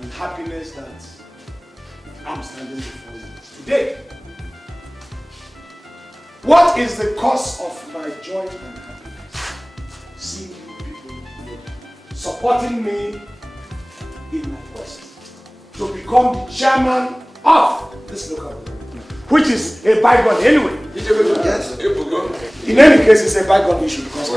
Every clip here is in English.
and happiness that I'm standing before you today. What is the cause of my joy and happiness? Seeing you people supporting me in my quest to become the chairman of this local government, which is a bygone anyway. Yes. In any case, it's a bygone issue because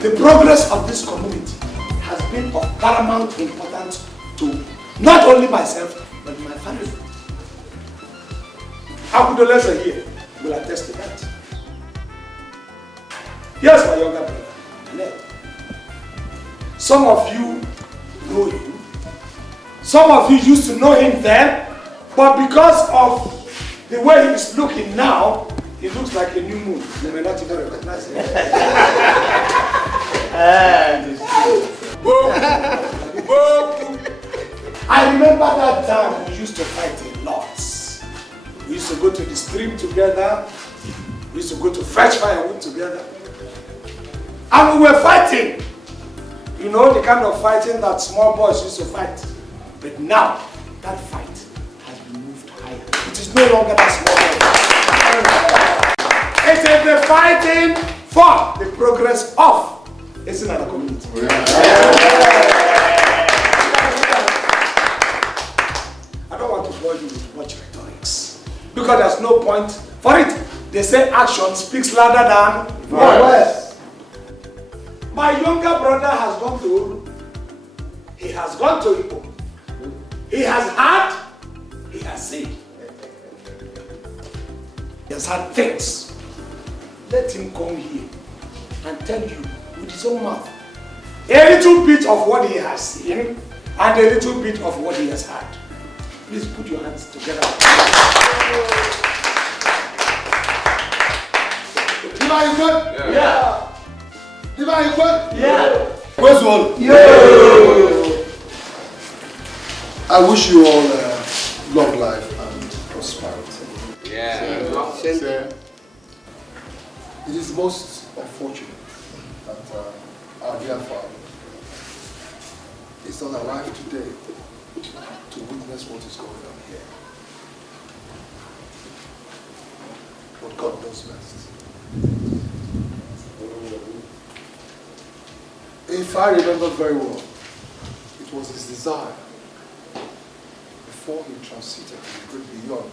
the progress of this community has been of paramount importance to not only myself, but my family. Akudolese here will attest to that. Here's my younger brother, Clem. Some of you know him. Some of you used to know him then, but because of the way he's looking now, he looks like a new moon. They may not even recognize him. I remember that time we used to fight a lot. We used to go to the stream together. We used to go to fetch firewood together. And we were fighting. You know, the kind of fighting that small boys used to fight. But now, that fight has been moved higher. It is no longer that small boy. It is the fighting for the progress of Ezinala community. I don't want to bore you with much rhetorics, because there's no point for it. They say action speaks louder than words. My younger brother has gone to Owoh. He has gone to Igbo. He has had, he has seen. He has had things. Let him come here and tell you with his own mouth a little bit of what he has seen and a little bit of what he has had. Please put your hands together. Are you good? Yeah. Are you good? Yeah. Where's one? Yeah. I wish you all long life and prosperity. Yeah. It is most unfortunate that our dear father is not alive today to witness what is going on here. But God knows best. If I remember very well, it was his desire before he transited to the great beyond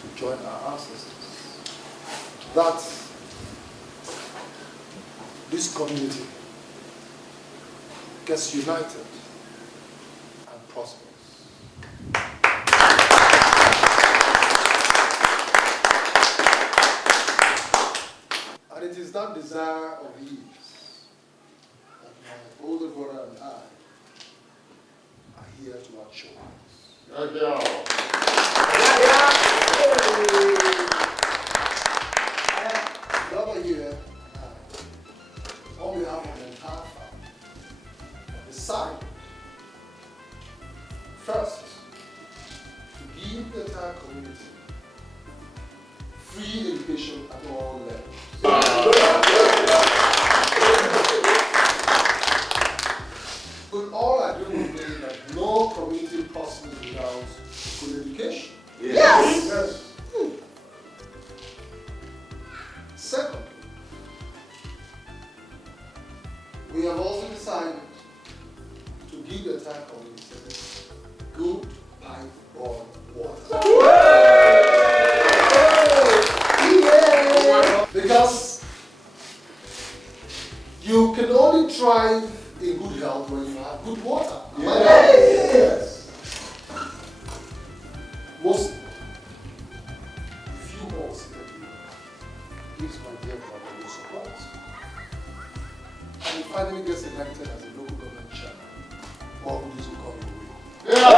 to join our ancestors that this community gets united and prospers. And it is that desire of his that my older brother and I are here to actualize. Another year, on behalf of the entire family, decided first to give the entire community free education at all levels. But all I do is that no community prospers without good education. Yes. Second, we have also decided to give the entire community good pipe-borne water. Because you can only thrive in good health when you have good water. Yes. Most, few more gives my dear brother the support. And he finally gets elected as a local government chairman. What would this come your way?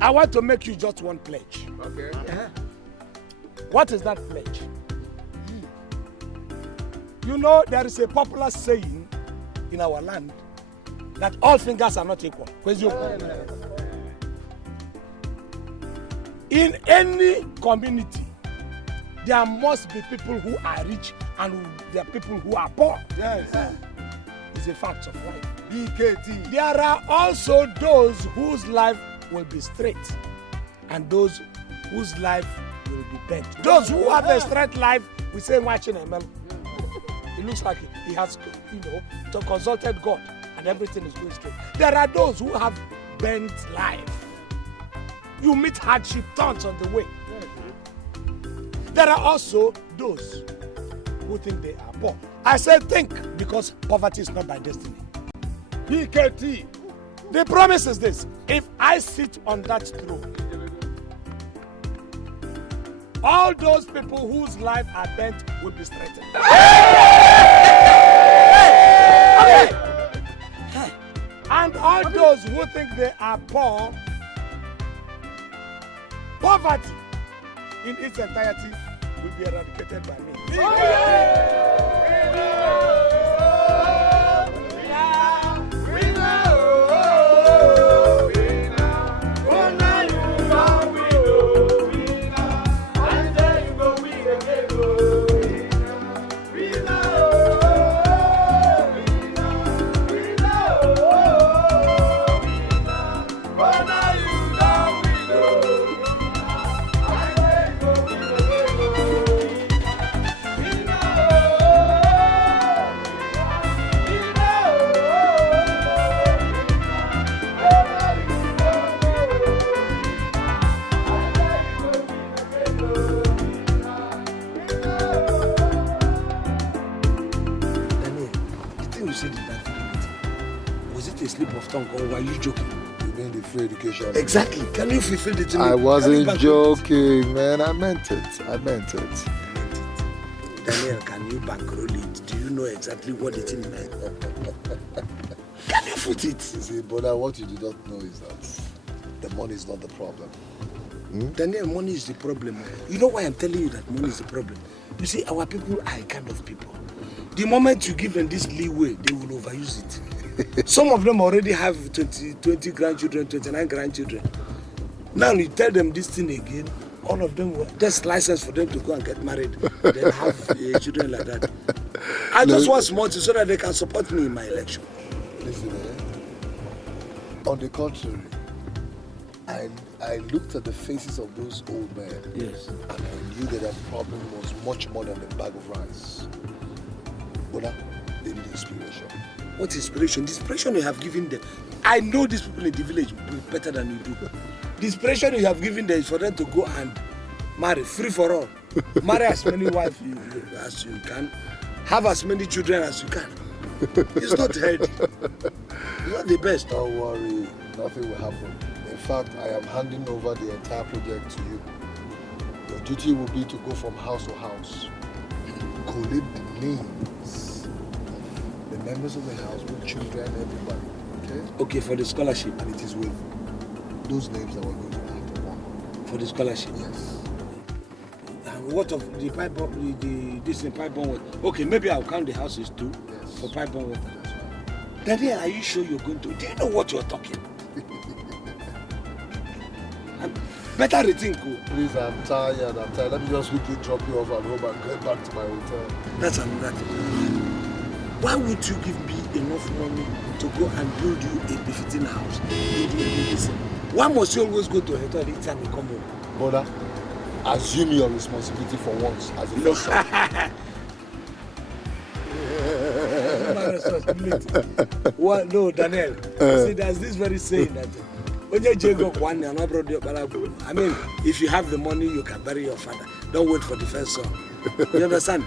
I want to make you just one pledge. Okay. What is that pledge? You know, there is a popular saying in our land that all fingers are not equal. In any community, there must be people who are rich and there are people who are poor. Yes. It's a fact of life. BKT. There are also those whose life will be straight and those whose life will be bent. Those who have a straight life, we say watching ML. It looks like he has, consulted God and everything is going straight. There are those who have bent life. You meet hardship turns on the way. There are also those who think they are poor. I say think because poverty is not by destiny. BKT. The promise is this: if I sit on that throne, all those people whose life are bent will be straightened. And all those who think they are poor, poverty in its entirety will be eradicated by me. Or were you joking? You mean the free education? Exactly. Can you fulfill it to me? I wasn't joking, man. I meant it. Daniel, can you bankroll it? Do you know exactly what it meant? Can you put it? You see, brother, what you do not know is that the money is not the problem. Daniel, money is the problem. You know why I'm telling you that money is the problem? You see, our people are a kind of people. The moment you give them this leeway, they will overuse it. Some of them already have 20 grandchildren, 29 grandchildren. Now you tell them this thing again, all of them were just license for them to go and get married, then have children like that. I just want small so that they can support me in my election. Listen, on the contrary, I looked at the faces of those old men. Yes. And I knew that their problem was much more than a bag of rice. But they need inspiration. What inspiration? The inspiration you have given them. I know these people in the village better than you do. The inspiration you have given them is for them to go and marry, free for all. Marry as many wives as you can. Have as many children as you can. It's not healthy. It's not the best. Don't worry, nothing will happen. In fact, I am handing over the entire project to you. Your duty will be to go from house to house, collate the names. The members of the house, with children, everybody. Okay, for the scholarship. And it is with those names that we're going to act upon. For the scholarship? Yes. And what of the pipe bomb, this in pipe bomb water? Okay, maybe I'll count the houses too. Yes. For pipe bomb water. That's right. Daddy, are you sure you're going to? Do you know what you're talking? Better rethink. Please, I'm tired. Let me just quickly drop you off and home and get back to my hotel. That's another thing. Why would you give me enough money to go and build you a befitting house? Why must you always go to a hotel each time you come home? Brother, assume your responsibility for once as a first son. Well, no, Daniel. See, there's this very saying that I mean, if you have the money, you can bury your father. Don't wait for the first son. You understand?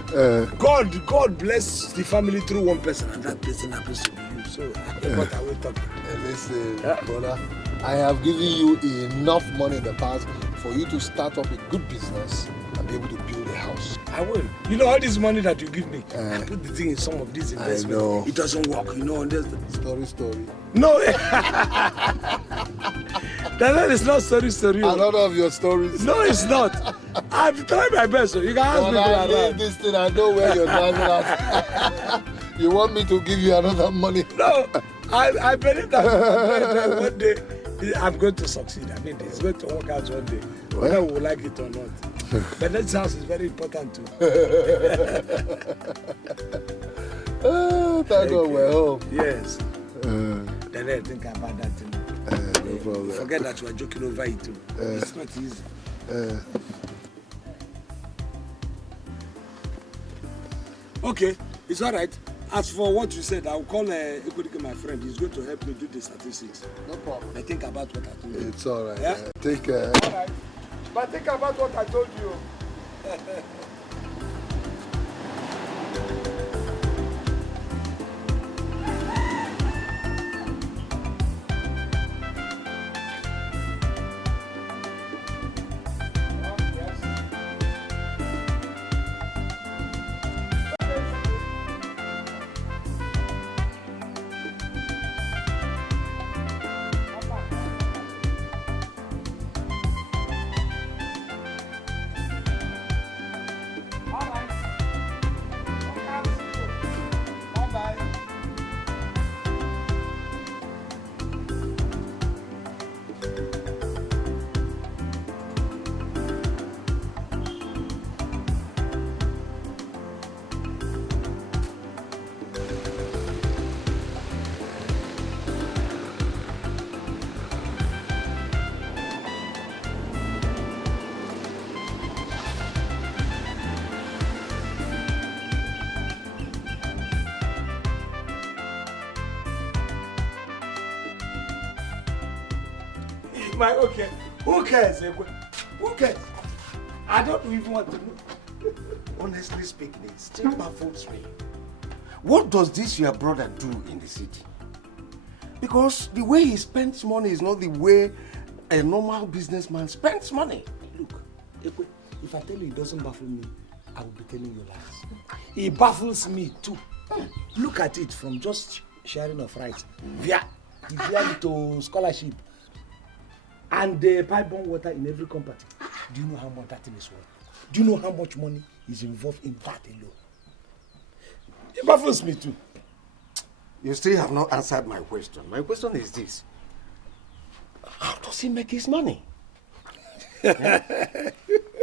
God bless the family through one person, and that person happens to be you. So, what are we talking? Listen, brother, I have given you enough money in the past for you to start up a good business and be able to build a house. I will. You know all this money that you give me, I put the thing in some of these investments. I know. It doesn't work, you know. Story. No. That is not story. Another of your stories. No, it's not. I've tried my best, so you can ask me around. This thing, I know where you're driving at. You want me to give you another money? No, I believe that one day I'm going to succeed. I mean, it's going to work out one day, whether we like it or not. But that house is very important too. Thank God we're home. Yes. Then I think about that thing. No problem. Forget that you are joking over it too. It's not easy. Okay, it's all right. As for what you said, I'll call Ekodike, my friend. He's going to help me do the statistics. No problem. I think about what I told you. It's all right. Yeah? Take care. All right. But think about what I told you. Okay, who cares? Who cares? I don't even want to know. Honestly speaking, it still baffles me. What does this your brother do in the city? Because the way he spends money is not the way a normal businessman spends money. Look, if I tell you it doesn't baffle me, I will be telling you lies. It baffles me too. Look at it from just sharing of rights. Via to scholarship. And the pipe-borne water in every company. Do you know how much that thing is worth? Do you know how much money is involved in that alone? It baffles me too. You still have not answered my question. My question is this. How does he make his money?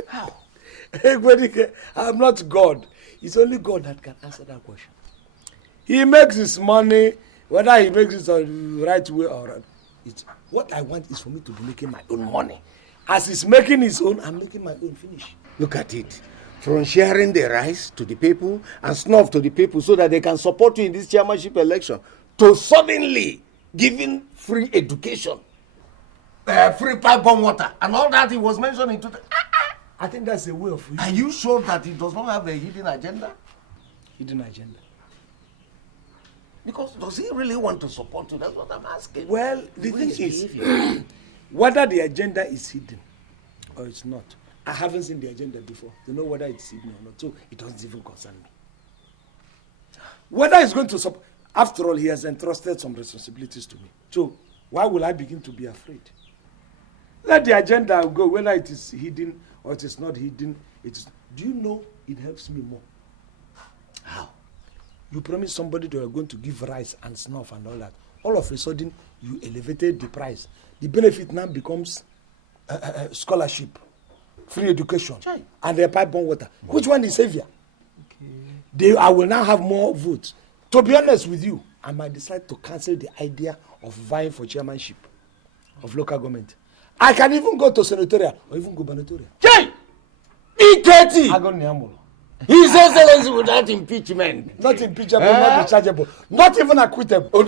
How? I'm not God. It's only God that can answer that question. He makes his money, whether he makes it the right way or wrong. What I want is for me to be making my own money. As he's making his own, I'm making my own finish. Look at it. From sharing the rice to the people and snuff to the people so that they can support you in this chairmanship election, to suddenly giving free education, free pipe-borne water, and all that he was mentioning today. I think that's a way of... Are you sure that he does not have a hidden agenda? Hidden agenda? Because does he really want to support you? That's what I'm asking. Well, the thing is, whether the agenda is hidden or it's not, I haven't seen the agenda before to know whether it's hidden or not. So it doesn't even concern me. Whether he's going to support, after all, he has entrusted some responsibilities to me. So why will I begin to be afraid? Let the agenda go, whether it is hidden or it is not hidden. Do you know it helps me more? How? You promise somebody they are going to give rice and snuff and all that. All of a sudden, you elevated the price. The benefit now becomes scholarship, free education, and the pipe-borne water. Which one is savior? Okay. I will now have more votes. To be honest with you, I might decide to cancel the idea of vying for chairmanship of local government. I can even go to senatorial or even gubernatorial. Jay! E30! His Excellency without impeachment. Not impeachable, not dischargeable, not even acquittable.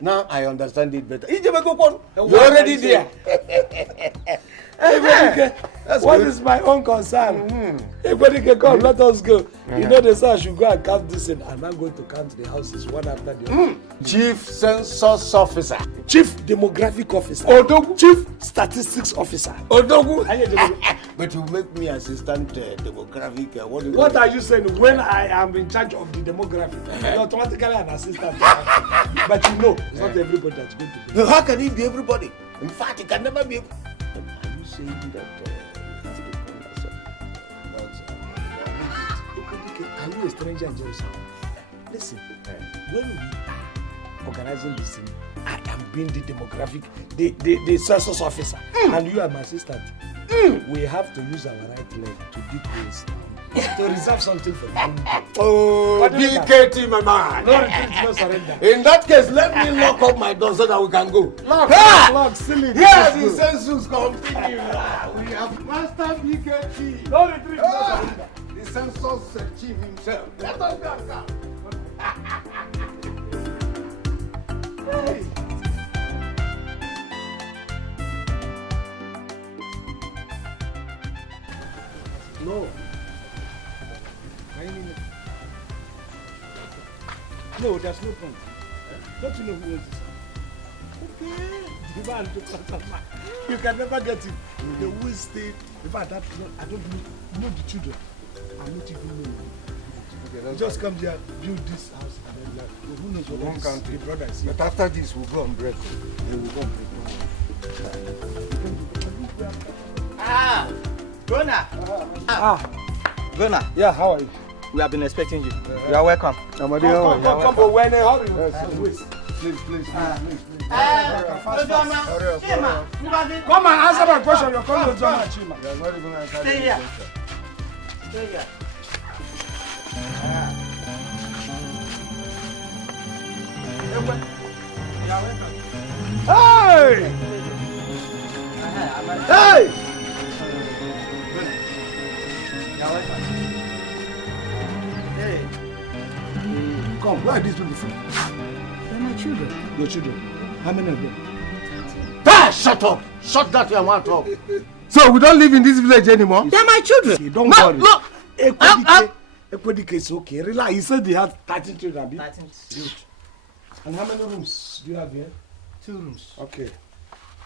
Now I understand it better. You're already there. What is my own concern? Everybody can come, let us go. You know, they say I should go and count this in. I'm not going to count the houses one after the other. Chief Census Officer. Chief Demographic Officer. Odogu. Chief Statistics Officer. Odogu. But you make me assistant demographic. What are you saying? When I am in charge of the demographic, you're automatically an assistant. But you know, it's not everybody that's going to be. No, how can it be everybody? In fact, it can never be. Are you saying that? Are you a stranger in Jerusalem? Listen, when we are organizing this thing, I am being the demographic, the census officer, and you are my assistant. We have to use our right leg to dig this to reserve something for you. Oh, DKT, my man. No retreat, no surrender. In that case, let me lock up my door so that we can go. Lock, silly. Here the census continue. We have Master DKT. No retreat, no surrender. The census chief himself. Let us go and come. Hey. No. No, there's no point. Don't you know who is this? Okay. The man took some. You can never get it. The who is stay. In fact, I don't know the children. I'm not even know. You just come here, build this house, and then like, who knows what one country brother is. But after this, we'll go on break. They will go on break. Gona! Gona! Yeah, how are you? We have been expecting you. You are welcome. Come, we're in a hurry. Please. Come and answer my question. You're coming to John Chima. Stay here. Stay here. Hey! Hey! Come, where are these people from? They're my children. Your children? How many of them? Shut up! Shut that your mouth up! So we don't live in this village anymore? They're my children. Okay, don't worry. No. Ekwedike is okay. Relax. He said they had 13 children. 13. And how many rooms do you have here? 2 rooms. Okay.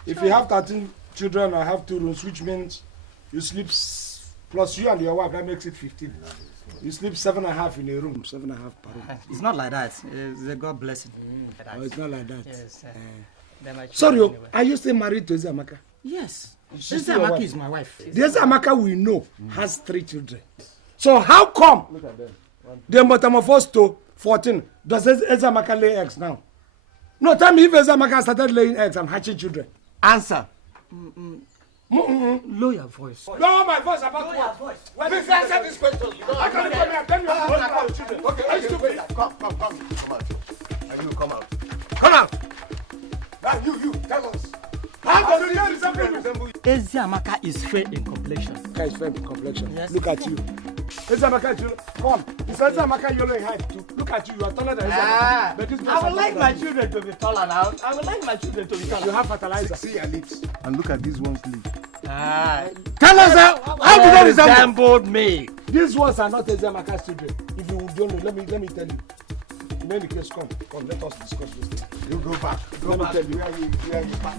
If you have 13 children, I have 2 rooms, which means you sleep plus you and your wife. That makes it 15. You sleep 7.5 in a room. 7.5 per room. It's not like that. It's a God blessing. Oh, it's not like that. Yes. They're my children. Sorry, anyway. are you still married to Ezamaka? Yes. She's still your Ezamaka wife? is my wife. The Ezamaka we know has 3 children. So how come the metamorphose to 14? Does Ezamaka lay eggs now? No, tell me if Ezamaka started laying eggs and hatching children. Answer. Lower your voice. No, my voice about Lower what? your voice. Please answer this question. I can't come here. Tell me about children. Okay, are you stupid? Come out. And you come out. Come out! Now you, tell us. How does it resemble you? Ezamaka is fair in complexion. Ezamaka is fair in complexion. Yes. Look at you. Ezamaka is come. It's Ezamaka yellow in height too. Look at you. You are taller than Ezamaka. But this I would like my children to be taller now. I would like my children to be taller. You have fertilizer. See your lips. And look at this one's lip. Tell us how do they resembled me? These ones are not Ezamaka's children. If you don't know, let me tell you. In any case, come, let us discuss this thing. You go back. Let me tell you. Where you back?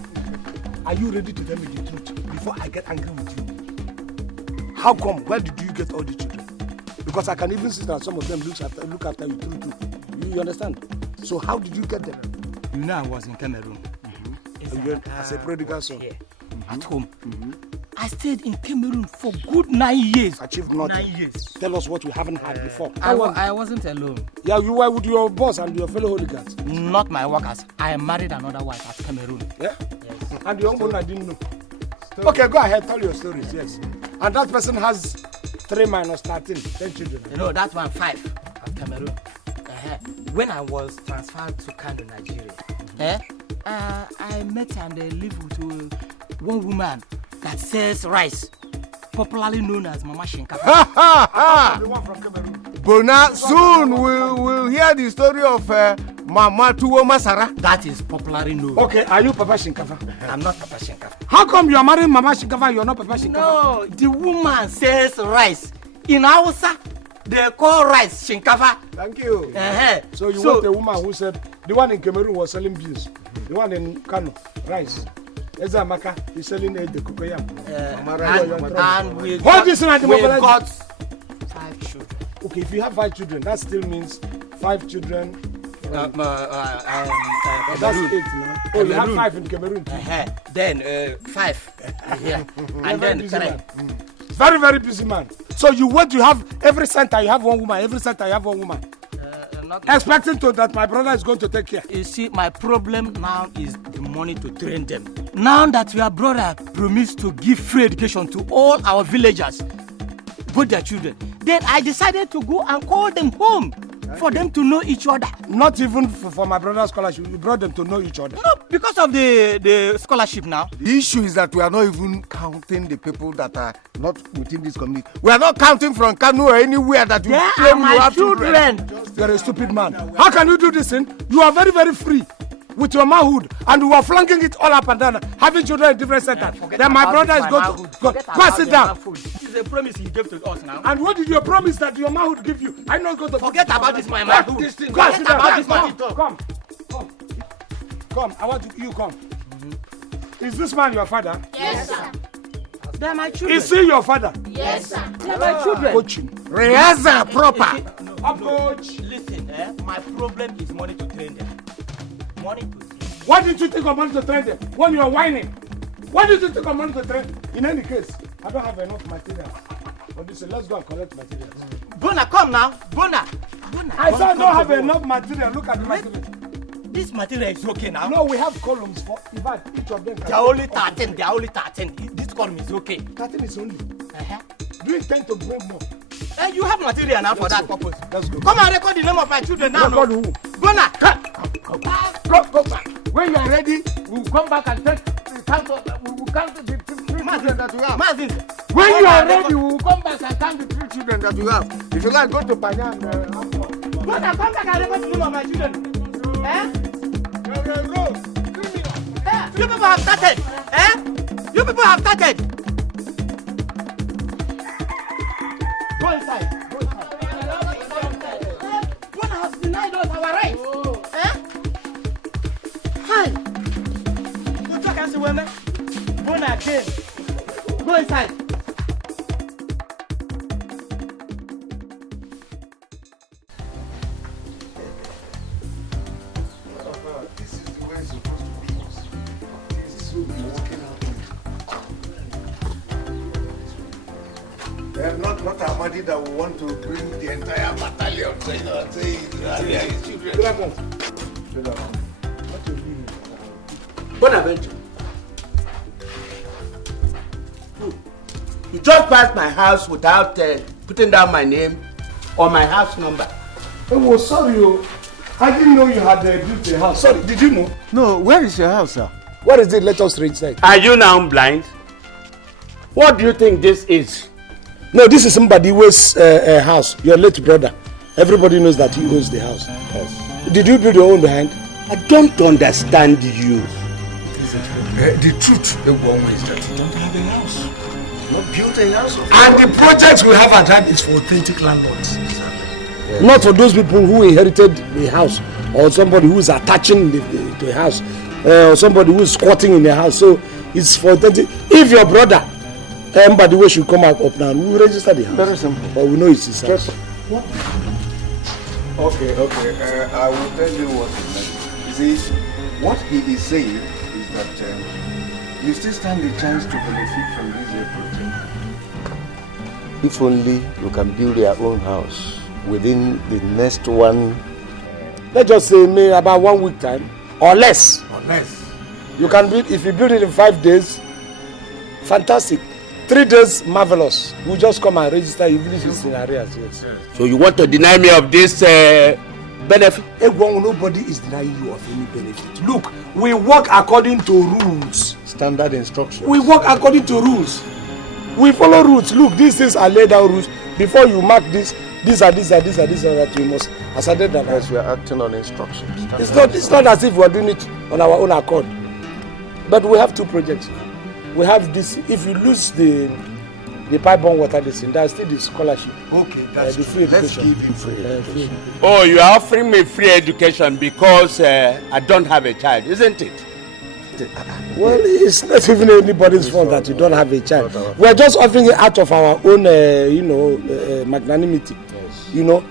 Are you ready to tell me the truth before I get angry with you? How come? Where did you get all the children? Because I can even see that some of them look after you too. You understand? So how did you get them? You know I was in Cameroon. As a prodigal son. At home. I stayed in Cameroon for good 9 years. Achieved nothing. 9 years. Tell us what we haven't had before. I wasn't alone. Yeah, you were with your boss and your fellow hooligans. Not my workers. I married another wife at Cameroon. Yeah? Yes. And the young owner didn't know. Okay, go ahead, tell your stories, yes. And that person has 3 minus 13, 10 children. You know, that one 5 at Cameroon. When I was transferred to Kano, Nigeria, I met and lived with one woman that sells rice, popularly known as Mama Shinkafa. The one from Cameroon. Bona, soon we'll hear the story of Mama Tuwo Masara. That is popularly known. Okay, are you Papa Shinkafa? I'm not Papa Shinkafa. How How come you are marrying Mama Shinkafa, you are not Papa Shinkafa? No, the woman sells rice. In Hausa, they call rice Shinkafa. Thank you. So you want a woman who said, the one in Cameroon was selling beans. The one in Kano, rice. Ezamaka is selling the cocoyam. And we got 5 children. Okay, if you have 5 children, that still means 5 children. That's 8 now. Oh, you have 5 in Cameroon too. Then 5 here. And then 3. Very, very busy man. So you want to have every center you have one woman, every center you have one woman. Expecting that my brother is going to take care. You see, my problem now is the money to train them. Now that your brother promised to give free education to all our villagers, both their children, then I decided to go and call them home for them to know each other. Not even for my brother's scholarship, you brought them to know each other. No, because of the scholarship now. The issue is that we are not even counting the people that are not within this community. We are not counting from Kano or anywhere that you claim you have children. You're a stupid man. How can you do this thing? You are very, very free with your manhood, and you are flanking it all up and down, having children in different centers. Then my brother is going to go. Pass it down. This is a promise he gave to us now. And what did you promise that your manhood give you? I'm not going to forget about this, my manhood. Forget about this, man. Come. I want you come. Is this man your father? Yes, sir. They are my children. Is he your father? Yes, sir. They are my children. Coaching. Rehearsal proper. Coach. Listen, my problem is money to train them. Money to train them. Why did you think of money to train them when you are whining? Why did you think of money to train them? In any case, I don't have enough material. But this, let's go and collect materials. Bona, come now. Bona. I said I don't have enough material. Look at the material. This material is okay now. No, we have columns for in fact, each of them. They are only 13. They are only 13. This column is okay. 13 is only. Do you intend to bring more? You have material now for that purpose. Let's go. Come and record the name of my children now. Record who? Bona. Go back. When you are ready, we'll come back and take the count of we will count the 3 children that you have. When you are ready, we will come back and count the 3 children that you have. If you like, go to Panya and Bona, come back and record the name of my children. You people have started. You people have started. Go inside. Bona has denied us our rights. Hi. Go talk and see women. Bona again. Go inside. This is the way it's supposed to be. This will be working out. Not Amadi that will want to bring the entire battalion saying they are his children. Bonaventure. You just passed my house without putting down my name or my house number. Oh, sorry. I didn't know you had built a house. Sorry, did you know? No, where is your house, sir? What is it? Let us read that. Are you now blind? What do you think this is? No, this is somebody who's house. Your late brother. Everybody knows that he owns the house. Yes. Did you build your own behind? I don't understand you. The truth, is that you don't have a house. Not built a house. And the projects we have at hand is for authentic landlords. Yes. Not for those people who inherited the house, or somebody who is attaching to a house, or somebody who is squatting in the house. So it's for authentic. If your brother, by the way, should come up now, we will register the house. Very simple. But we know it's his house. What? Okay. I will tell you what he meant. You see, what he is saying is that you still stand the chance to benefit from this project. If only you can build your own house within the next one. Let's just say maybe about 1 week time or less. You can build, if you build it in 5 days, fantastic. 3 days, marvelous. We'll just come and register even if it's in arrears. Yes. So you want to deny me of this benefit? Nobody is denying you of any benefit. Look, we work according to rules. Standard instructions. We work according to rules. We follow rules. Look, these things are laid out rules. Before you mark this, these are that you must. As I did that. As we are acting on instructions. It's not as if we are doing it on our own accord. But we have 2 projects. we have this. If you lose the pipe-borne water, there's still the scholarship. Okay, that's the free Let's education. give him free education. Oh, you are offering me free education because I don't have a child, isn't it? Well, it's not even anybody's fault that you don't have a child. We're just offering it out of our own, magnanimity. Yes. You know,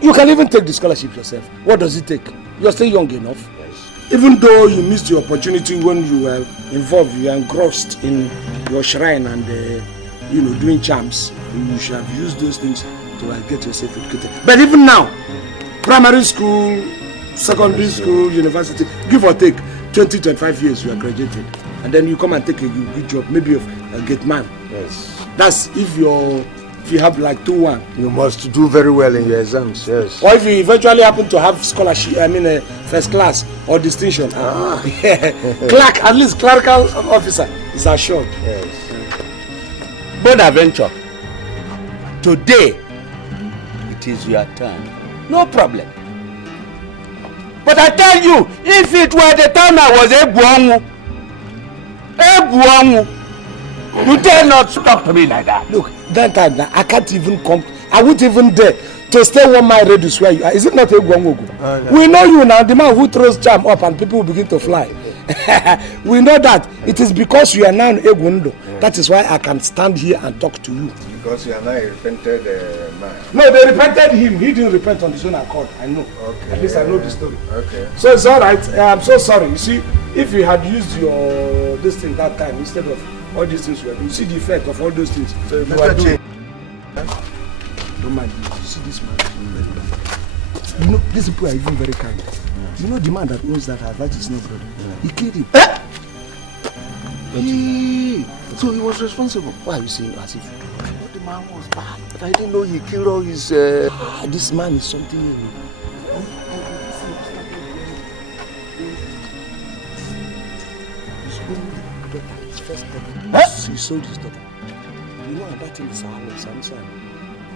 you can even take the scholarship yourself. What does it take? You're still young enough. Yes. Even though you missed the opportunity when you were involved, you were engrossed in your shrine and doing charms. You should have used those things to get yourself educated. But even now, primary school, secondary school, university, give or take 20-25 years, you are graduated, and then you come and take a good job, maybe a gate man. Yes. That's if you have like 2-1. You must do very well in your exams. Yes. Or if you eventually happen to have scholarship, first class or distinction. Clerk, at least clerical officer is assured. Yes. Bonaventure, today it is your turn. No problem. But I tell you, if it were the time I was you dare not talk to me like that. Look, that time I can't even come. I wouldn't even dare to stay 1 mile radius where you are. Is it not a Guangogu? We know you now, the man who throws charm up and people will begin to fly. We know that. It is because you are now in Egundo. That is why I can stand here and talk to you. Because you are not a repented man. No, they repented him. He didn't repent on his own accord. I know. Okay. At least I know the story. Okay. So it's all right. I'm so sorry. You see, if you had used this thing that time instead of all these things, you see the effect of all those things. So you are doing. Don't mind. You see this man. You know, these people are even very kind. You know the man that owns that house, that is no brother. He killed him. So he was responsible. Why are you saying as if the man was bad? But I didn't know he killed all his. this man is something new. His first daughter. He sold his daughter. You know, and that thing is how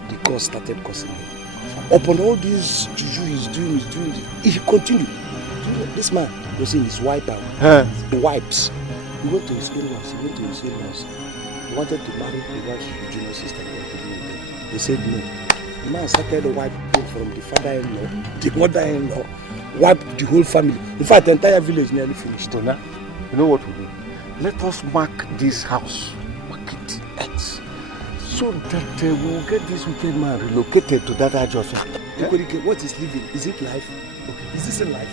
the God started cursing him. Upon all this juju he's doing if he continued, this man was in his wipe out. He wipes. He went to his in-laws. He wanted to marry the wife's junior sister. They said no. The man started wiping from the father-in-law, the mother-in-law, wiped the whole family. In fact, the entire village nearly finished. So now, you know what we do? Let us mark this house. Mark it. So that we will get this wicked man relocated to that address. What is living? Is it life? Okay. Is this a life?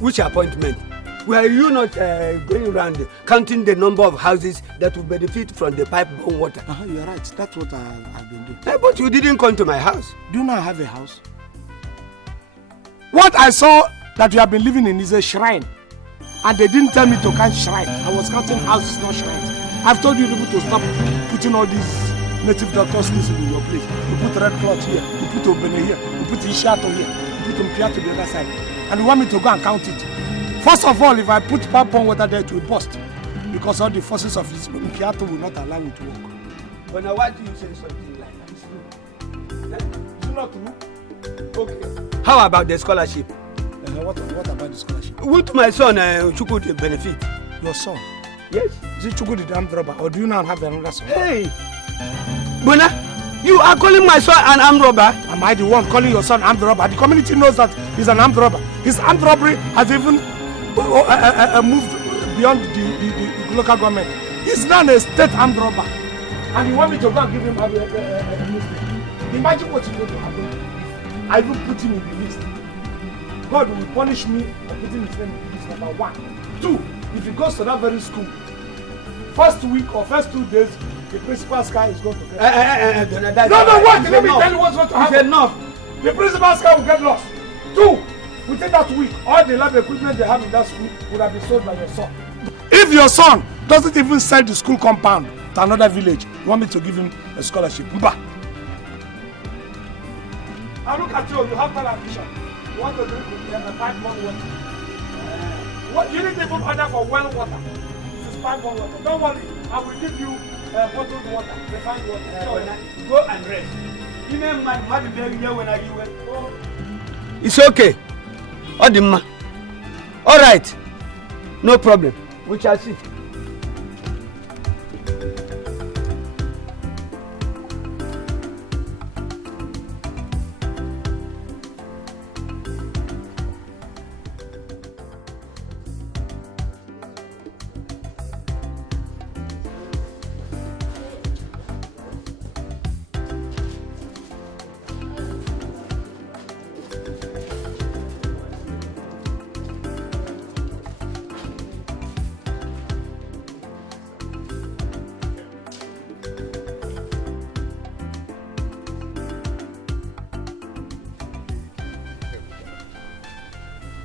Which appointment? Were you not going around counting the number of houses that will benefit from the pipe-borne water? You are right. That's what I've been doing. But you didn't come to my house. Do you know I have a house? What I saw that you have been living in is a shrine. And they didn't tell me to count shrine. I was counting houses, not shrines. I've told you people to stop putting all these native doctors in your place. You put red cloth here, you put Obene here, you put Ishato here, you put Mpia to the other side. And you want me to go and count it. First of all, if I put pipe-borne water there, it will burst. Because all the forces of Mpiato will not allow it to work. But now why do you say something like that? Is it not true? Okay. How about the scholarship? What about the scholarship? Would my son Chukwudi benefit? Your son? Yes. Is it Chukwudi the armed robber? Or do you now have another son? Hey! Bona, you are calling my son an armed robber? Am I the one calling your son armed robber? The community knows that he's an armed robber. His armed robbery has even moved beyond the local government. He's now a state armed robber. And you want me to go and give him a newspaper? Imagine what is going to happen if I even put him in the list. God will punish me for putting his name in the list, number 1. 2, if he goes to that very school, first week or first 2 days, the principal's car is going to get lost. No, what? Let me tell you what's going to happen. It's enough. The principal's car will get lost. 2, within that week, all the lab equipment they have in that school would have been sold by your son. If your son doesn't even sell the school compound to another village, you want me to give him a scholarship? Mba. I look at you, you have television. You want to drink with them, 5 more water. What, you need to even order for well water. This is 5 more water. Don't worry, I will give you bottled water, refined water. Go and rest. It's okay. Odimma. All right. No problem. We shall see.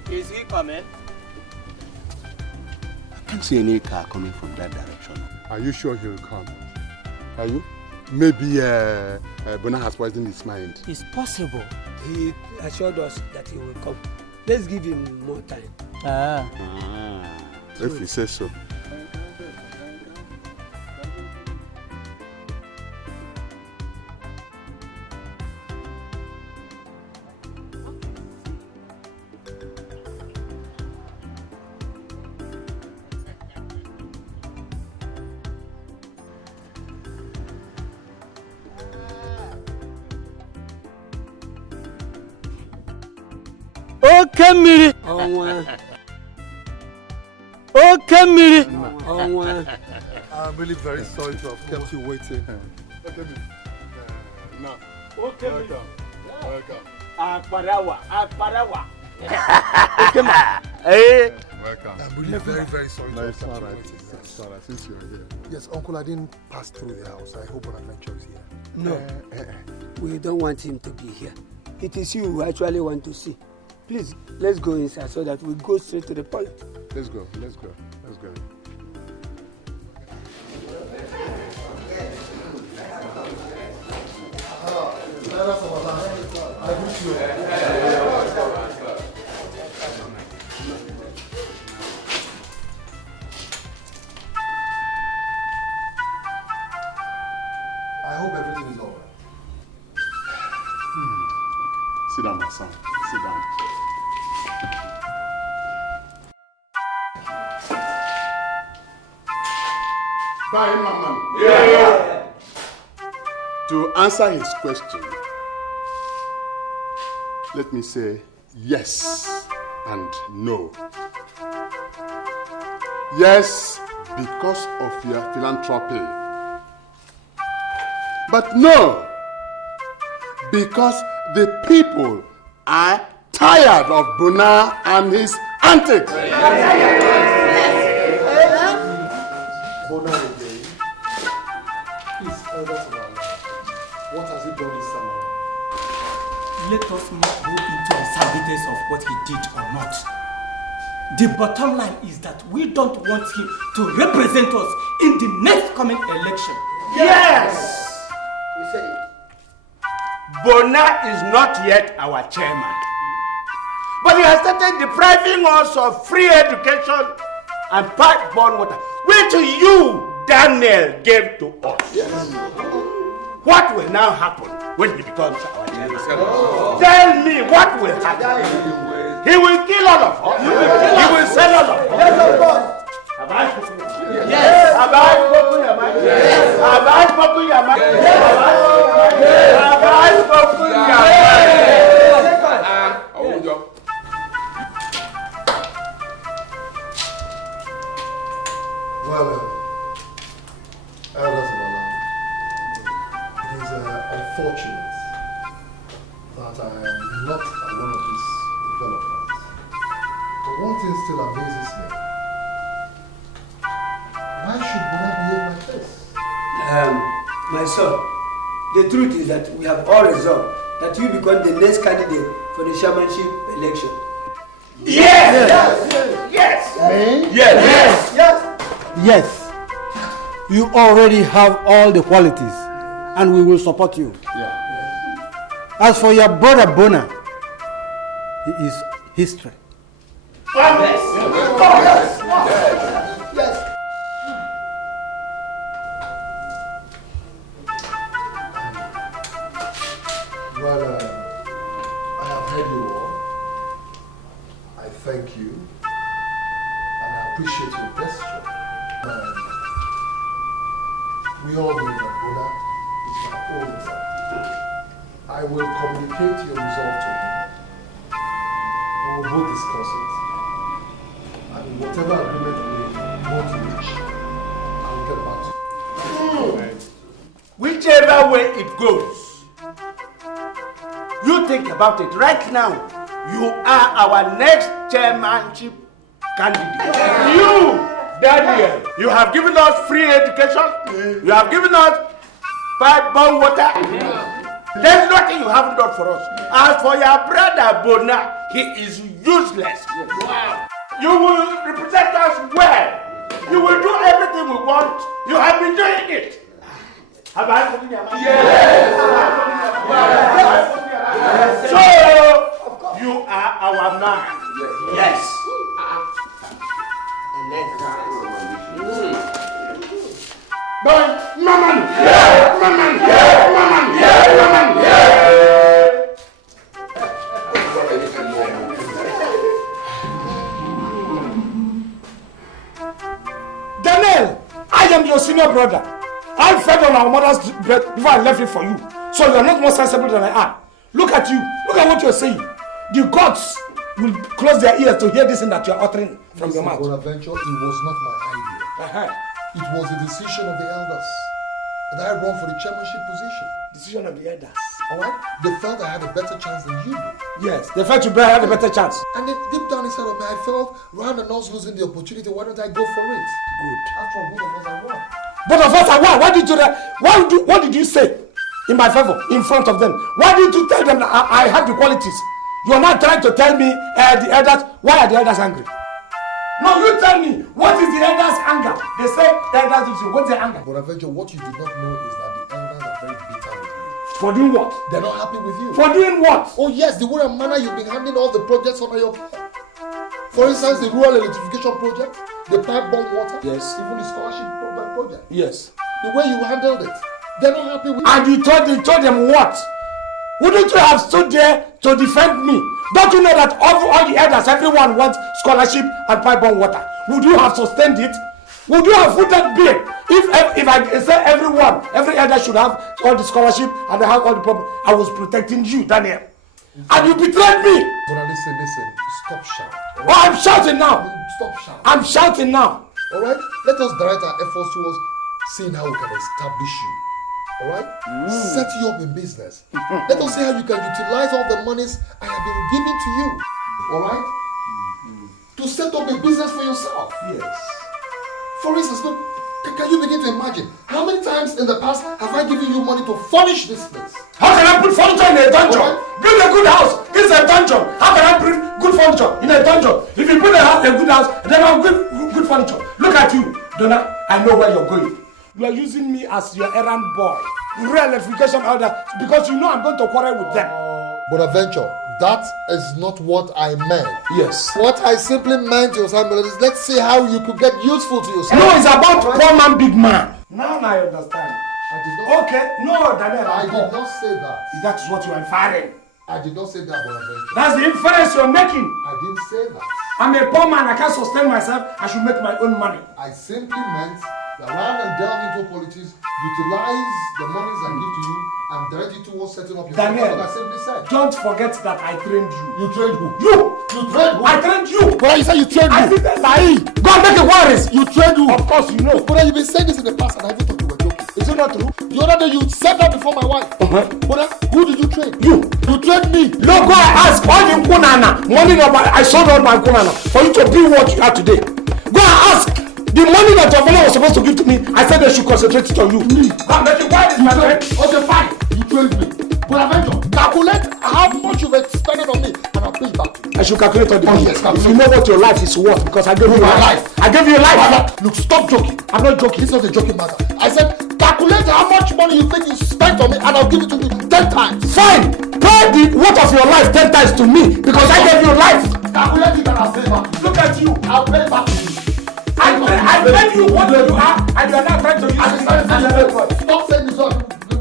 Is he coming? I can't see any car coming from that direction. Are you sure he will come? Are you? Maybe Bona has poisoned his mind. It's possible. He assured us that he will come. Let's give him more time. If he says so. Okamiri. Okamiri. I'm really very sorry to have kept you waiting. Now, welcome. Akparawa. Welcome. I'm really very sorry to have kept you waiting. Since you're here. Yes, Uncle, I didn't pass through the house. I hope Bonaventure is here. No, we don't want him to be here. It is you who actually want to see. Please, let's go inside so that we go straight to the point. Let's go. I hope everything is all right. Sit down, my son. Sit down. Buy him my money. Yeah. To answer his question, let me say yes and no. Yes, because of your philanthropy. But no, because the people are tired of Bona and his antics. Bona again. Please, elders of our life, what has he done this summer? Let us not go into absurdities of what he did or not. The bottom line is that we don't want him to represent us in the next coming election. Yes! We say it. Bona is not yet our chairman. But he has started depriving us of free education and pipe-borne water, which you, Daniel, gave to us. Yes. What will now happen when he becomes our chairman? Tell me what will happen. He will kill all of us. He will sell all of us. Yes, of course. Have I spoken? Yes. Have I spoken? Yes. Have I spoken? Yes. Have I spoken? Well, elders of our land, it is unfortunate that I am not at one of these developments. But one thing still amazes me. Why should Bona behave like this? My son, the truth is that we have all resolved that you become the next candidate for the chairmanship election. Yes! Yes! Me? Yes! Yes! Yes. You already have all the qualities, and we will support you. Yeah. As for your brother Bona, he is history. Yes. Well, I have heard you all. I thank you, and I appreciate your gesture. We all know that Bona is my own brother. I will communicate your resolve to him. We will both discuss it. And whatever agreement we want to reach, I will get back to you. Whichever way it goes, you think about it. Right now, you are our next chairmanship candidate. You, Daniel, you have given us free education. You have given us pipe-borne water. There's nothing you haven't done for us. As for your brother Bona, he is useless. Wow. You will represent us well. You will do everything we want. You have been doing it. Have I put in your mind? Yes. So, you are our man. Yes. But, Maman! Yeah! Maman! Yeah! Maman! Yeah! Maman! Yeah! Daniel, I am your senior brother. I fed on our mother's bread before I left it for you. So you are not more sensible than I am. Look at you. Look at what you are saying. The gods will close their ears to hear this thing that you are uttering from your mouth. Bonaventure, it was not my idea. It was the decision of the elders. And I run for the chairmanship position. Decision of the elders. Alright? They felt I had a better chance than you do. Yes, they felt you had a better chance. And then deep down inside of me, I felt rather than us losing the opportunity, why don't I go for it? Good. After all, both of us are wrong. Both of us are why? What did you what did you say in my favor in front of them? Why did you tell them that I have the qualities? You are not trying to tell me the elders. Why are the elders angry? No, you tell me, what is the elders' anger? They say the elders do. What's their anger? Bonaventure, what you do not know is that the elders are very bitter with you. For doing what? They're not happy with you. For doing what? Oh yes, the way and manner you've been handling all the projects under your care. For instance, the rural electrification project, the pipe-borne water, yes, even the scholarship project. Yes. The way you handled it, they're not happy with you. And you told them what? Wouldn't you have stood there to defend me? Don't you know that all the elders, everyone wants scholarship and pipe-borne water? Would you have sustained it? Would you have put that bill? If I say every elder should have all the scholarship and they have all the problem, I was protecting you, Daniel. And you betrayed me. But listen, stop shouting. Oh, I'm shouting now. Stop shouting. I'm shouting now. Alright? Let us direct our efforts towards seeing how we can establish you. Alright? Set you up in business. Let us see how you can utilize all the monies I have been giving to you. Alright? To set up a business for yourself. Yes. For instance, look, can you begin to imagine how many times in the past have I given you money to furnish this place? How can I put furniture in a dungeon? Build a good house. This is a dungeon. How can I bring good furniture in a dungeon? If you build a good house, then I'll give good furniture. Look at you, Donna. I know where you're going. You are using me as your errand boy. Real electrification order because you know I'm going to quarrel with them. Bonaventure, that is not what I meant. Yes. What I simply meant to yourself is let's see how you could get useful to yourself. No, it's about poor man, big man. Now I understand. I did not. Okay, no, Daniel. I did not say that. That is what you are inferring. I did not say that, Bonaventure. That's the inference you're making. I didn't say that. I'm a poor man. I can't sustain myself. I should make my own money. I simply meant that rather than delve into politics, utilize the monies I give to you and direct it towards setting up your Daniel, what I simply said. Don't forget that I trained you. You trained who? You trained who? I trained you. But you said you trained I who? didn't lie. Go and make a warrant. You trained who? Of course you know. But you've been saying this in the past and I even thought you were joking. Is it not true? The other day you said that before my wife. But who did you train? You trained me. No, go and ask all the Kunana. Money I sold all my Kunana for you to be what you are today. Go and ask. The money that your father was supposed to give to me, I said they should concentrate it on you. Why is my friend? Okay, fine. You trained me. Bonaventure, calculate how much you've expended on me and I'll pay it back. should calculate all the money. Yes, if you know what your life is worth, because I gave you my life. I gave you life. Look, stop joking. I'm not joking. It's not a joking matter. I said, calculate how much money you think you spent on me and I'll give it to you 10 times. Fine. Pay the worth of your life 10 times to me because I gave you life. Calculate it and I'll pay back. Look at you. I'll pay back to you. I paid you what you are and you are not trying to use it. Stop saying this one.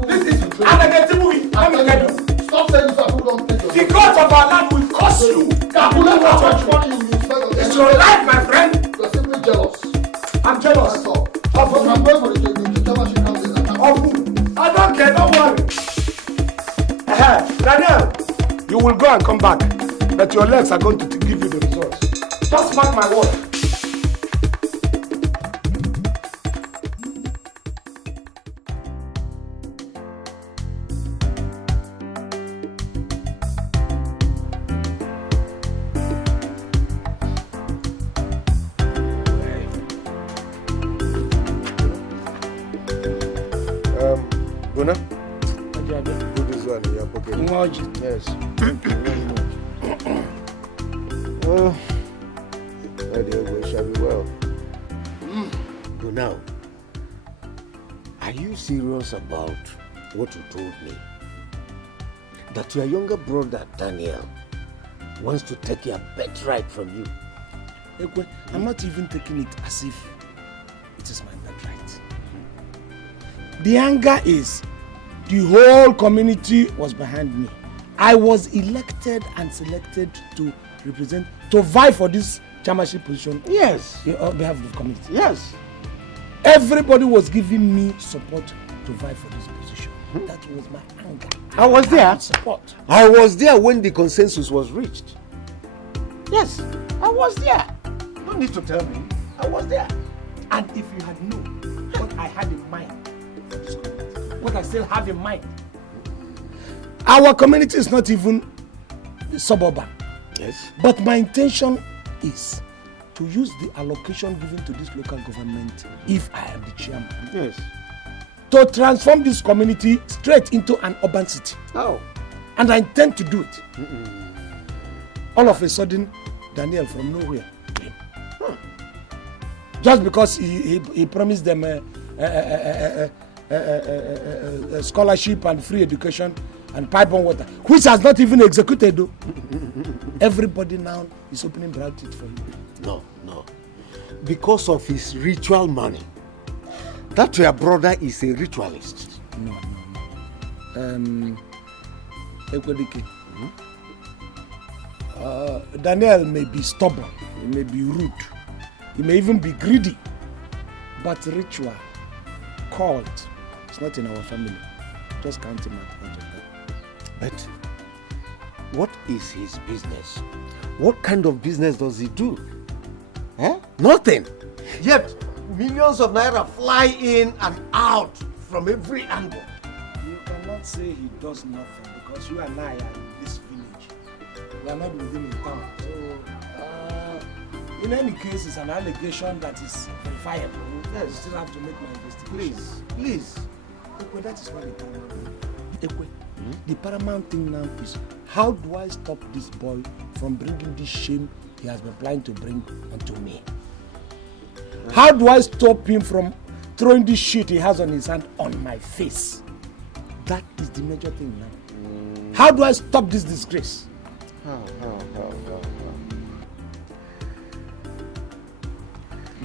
This is ANAEKWE. Let me tell you. Stop saying this one. Who don't pay The gods of our land will cost you. Calculate how much money you spend on me. It's your life, my friend. You're simply jealous. I'm jealous. That's all. Of who? I'm going for the chairmanship council. Of who? I don't care, don't worry. Daniel, you will go and come back. But your legs are going to give you the results. Just mark my word. Bona, put this one in your pocket. Yes. Thank you very much. Oh, we shall be well. But now, are you serious about what you told me? That your younger brother, Daniel, wants to take your birthright from you? Ekwe, I'm not even taking it as if it is my birthright. The anger is the whole community was behind me. I was elected and selected to represent, to vie for this chairmanship position. Yes. On behalf of the community. Yes. Everybody was giving me support to vie for this position. That was my anger. I was there. Support. I was there when the consensus was reached. Yes, I was there. No need to tell me. I was there. And if you had known what I had in mind for this community, what I still have in mind, our community is not even suburban. Yes. But my intention is to use the allocation given to this local government, if I am the chairman, Yes. to transform this community straight into an urban city. How? And I intend to do it. All of a sudden, Daniel from nowhere came. Just because he promised them a scholarship and free education and pipe on water, which has not even executed though. Everybody now is opening bracket for him. No. Because of his ritual money. That your brother is a ritualist. No. Ekwedike. Daniel may be stubborn, he may be rude, he may even be greedy, but ritual, cult, it's not in our family. Just count him out of that. But what is his business? What kind of business does he do? Nothing. Yet millions of naira fly in and out from every angle. You cannot say he does nothing because you and I are in this village. We are not within the town. So, in any case, it's an allegation that is verifiable. Yes. You still have to make my investigation. Please. Ekwe, that is what the paramount thing. Ekwe, the paramount thing now is how do I stop this boy from bringing this shame he has been planning to bring onto me? How do I stop him from throwing this shit he has on his hand on my face? That is the major thing now. How do I stop this disgrace? How?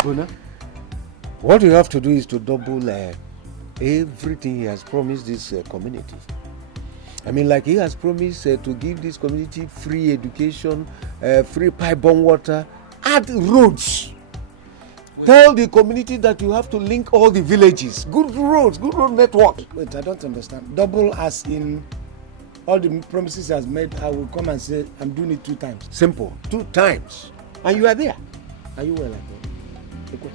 Bona, what you have to do is to double everything he has promised this community. I mean, like he has promised to give this community free education, free pipe-borne water, and roads. Tell the community that you have to link all the villages. Good road network. Wait, I don't understand. Double as in all the promises he has made, I will come and say, I'm doing it 2 times. Simple. 2 times. And you are there. Are you well, Ekwe?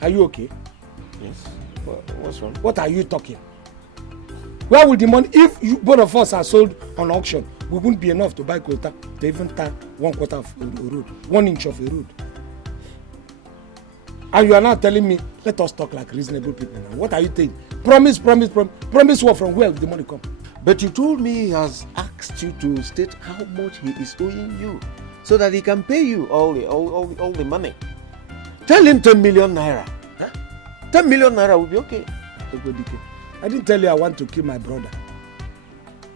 Are you okay? Yes. What's wrong? What are you talking? Where will the money, if both of us are sold on auction, we wouldn't be enough to buy quota to even tar 1/4 of a road, 1 inch of a road. And you are now telling me, let us talk like reasonable people now. What are you saying? Promise what? From where will the money come? But you told me he has asked you to state how much he is owing you so that he can pay you all the money. Tell him 10 million naira. Huh? 10 million naira will be okay. I didn't tell you I want to kill my brother.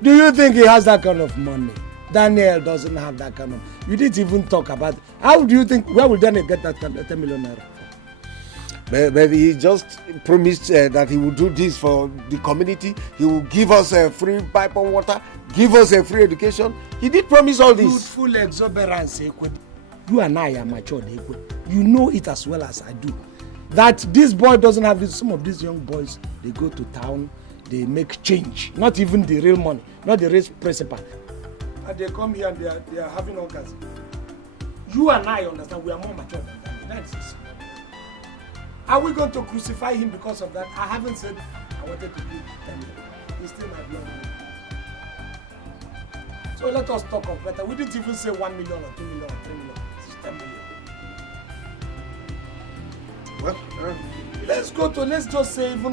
Do you think he has that kind of money? Daniel doesn't have that kind of. You didn't even talk about it. How do you think? Where will Daniel get that kind of 10 million naira? But he just promised that he will do this for the community. He will give us a free pipe of water, give us a free education. He did promise all this. Youthful exuberance, Ekwe. You and I are matured, Ekwe. You know it as well as I do. That this boy doesn't have this. Some of these young boys, they go to town, they make change. Not even the real money, not the real principal. And they come here and they are having orgasm. You and I understand we are more mature than that. That is it. Are we going to crucify him because of that? I haven't said I wanted to do that. He's still my blood. So let us talk of better. We didn't even say 1 million or 2 million or 3 million. It's 10 million. Well, let's just say even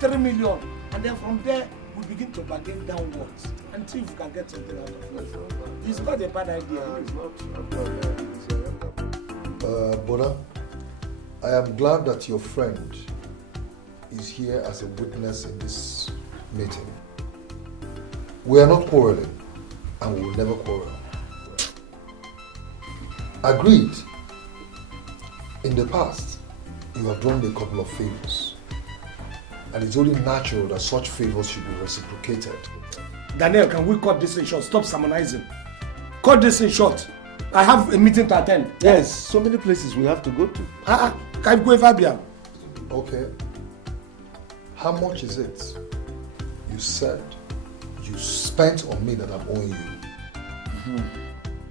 3 million. And then from there, we begin to bargain downwards and see if we can get something out of it. It's not a bad idea. Bona, I am glad that your friend is here as a witness in this meeting. We are not quarreling, and we will never quarrel. Agreed. In the past, you have done a couple of favors, and it's only natural that such favors should be reciprocated. Daniel, can we cut this in short? Stop sermonizing. Cut this in short. I have a meeting to attend. Yes, so many places we have to go to. Can I go Fabian? Okay. How much is it you said you spent on me that I'm owing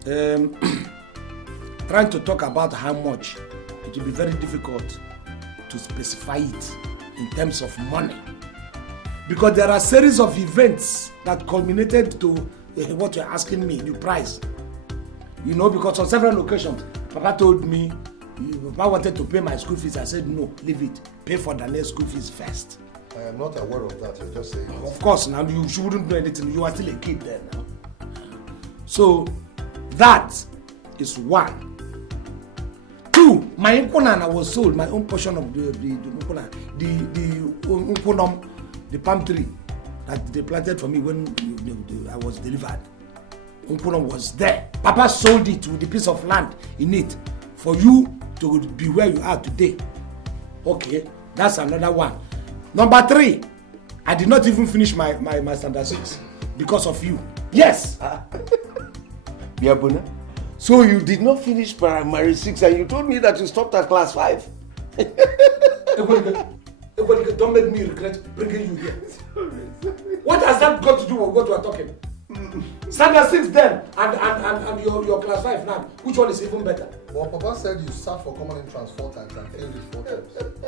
you? Trying to talk about how much, it will be very difficult to specify it in terms of money. Because there are a series of events that culminated to what you're asking me, the price. You know, because on several occasions, Papa told me, Papa wanted to pay my school fees. I said, no, leave it. Pay for Daniel's school fees first. I am not aware of that. You're just saying it. Of course, now you shouldn't do anything. You are still a kid there now. So, that is one. Two, my Nkunana was sold, my own portion of the Nkunam, the palm tree that they planted for me when I was delivered. Nkunam was there. Papa sold it with a piece of land in it for you to be where you are today. Okay, that's another one. Number three, I did not even finish my standard 6 because of you. Yes. Biabuna, so you did not finish primary 6 and you told me that you stopped at class 5. Don't make me regret bringing you here. What has that got to do with what we are talking? Standard 6 then and your class 5 now. Which one is even better? Well, Papa said you sat for common entrance 4 times and failed it 4 times.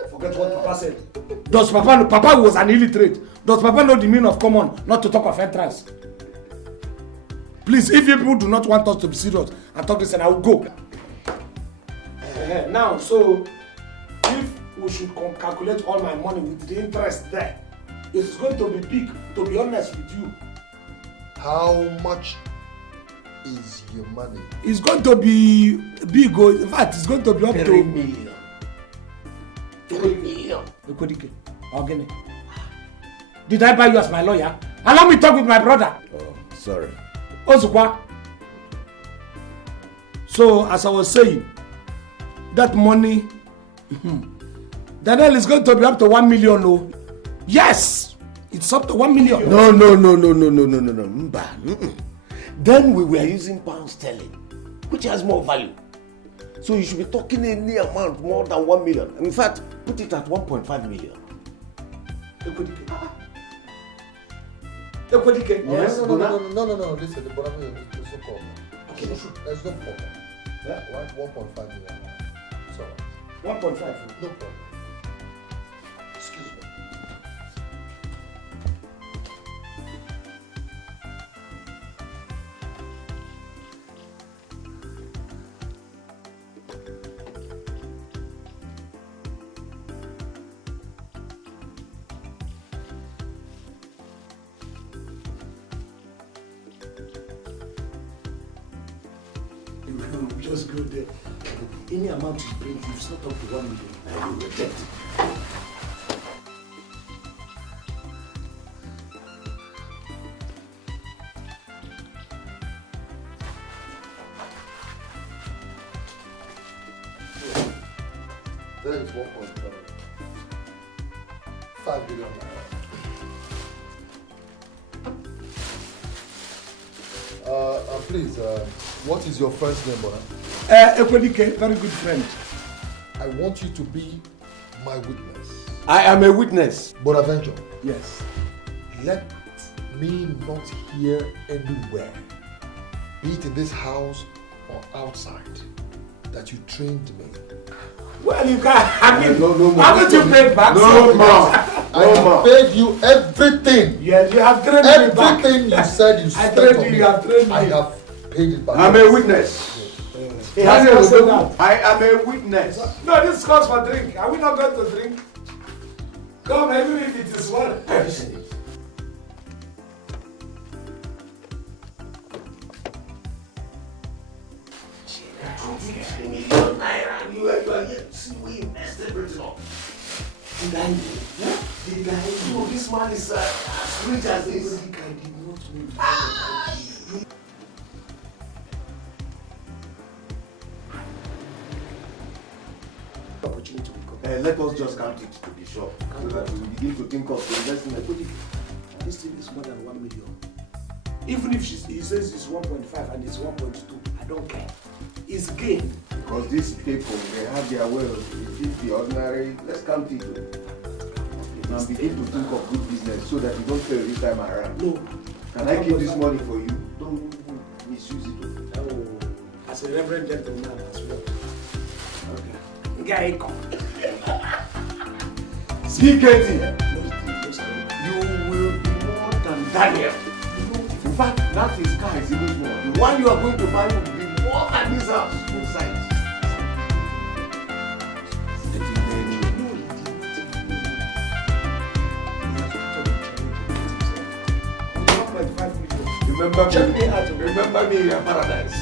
Forget what Papa said. Does Papa know? Papa was an illiterate. Does Papa know the meaning of common, not to talk of entrance? Please, if you people do not want us to be serious and talk this, and I will go. Now, so if we should calculate all my money with the interest there, it's going to be big, to be honest with you. How much is your money? It's going to be big. In fact, it's going to be up to 3 million. 3 million. Organic. Did I buy you as my lawyer? Allow me to talk with my brother. Oh, sorry. Ozukwa. So, as I was saying, that money, Daniel is going to be up to 1 million. Oh. Yes, it's up to 1 million. No. Mba. Then we were using pound sterling, which has more value. So you should be talking any amount more than 1 million. In fact, put it at 1.5 million. Yes, no. Listen, the bottom is so common. Okay, there's no problem. Yeah, 1.5 million. Sorry. 1.5. No problem. Excuse me. was good. Any amount you bring, if it's not up to 1 million, I will reject it. That is 1.5 billion naira. Please, what is your friend's name, Bona? Ekwedike, very good friend. I want you to be my witness. I am a witness. Bonaventure. Yes. Let me not hear anywhere, be it in this house or outside, that you trained me. Well, you can't. I mean, no more. Haven't you paid back? No more. I have paid you everything. Yes, you have trained me back. Everything you said you I spent trained on you, me. you have trained me. I have paid it back. I'm a witness. He has not said that. I am a witness. No, this calls for drink. Are we not going to drink? Come, even if it is one. You are here. See, we messed everything up. Did I know this man is as rich as this? I did not know. Opportunity to become. Let us just count it to be sure, so that we begin to think of the investment. This thing is more than 1 million. Even if he says it's 1.5 and it's 1.2, I don't care. It's gain. Because these people, they have their way of the ordinary. Let's count it. Now begin to think of good business so that you don't fail this time around. No. Can I keep this money for you? Don't misuse it. Oh, as a reverend gentleman as well. Okay. CKT, you will be more than Daniel. In fact, that is car is even more. The one you are going to buy will be more than this house in size. Remember me in your paradise.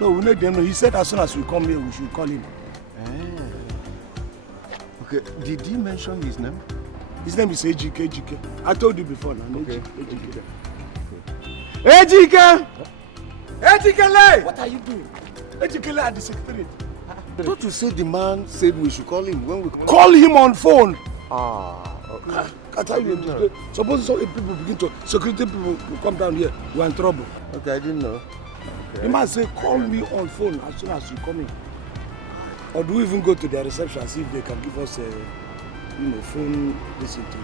No, we need them. He said as soon as we come here, we should call him. Okay, did he mention his name? His name is Ejike. I told you before now. Okay. Ejike! Ejike! What are you doing? Ejike at the secretariat. I thought you said the man said we should call him when we come. Call him on phone. Okay. I tell you, suppose some people begin to, security people will come down here, you are in trouble. Okay, I didn't know. Okay. You must say, call me on phone as soon as you come in. Or do we even go to their reception, see if they can give us a, phone, listen to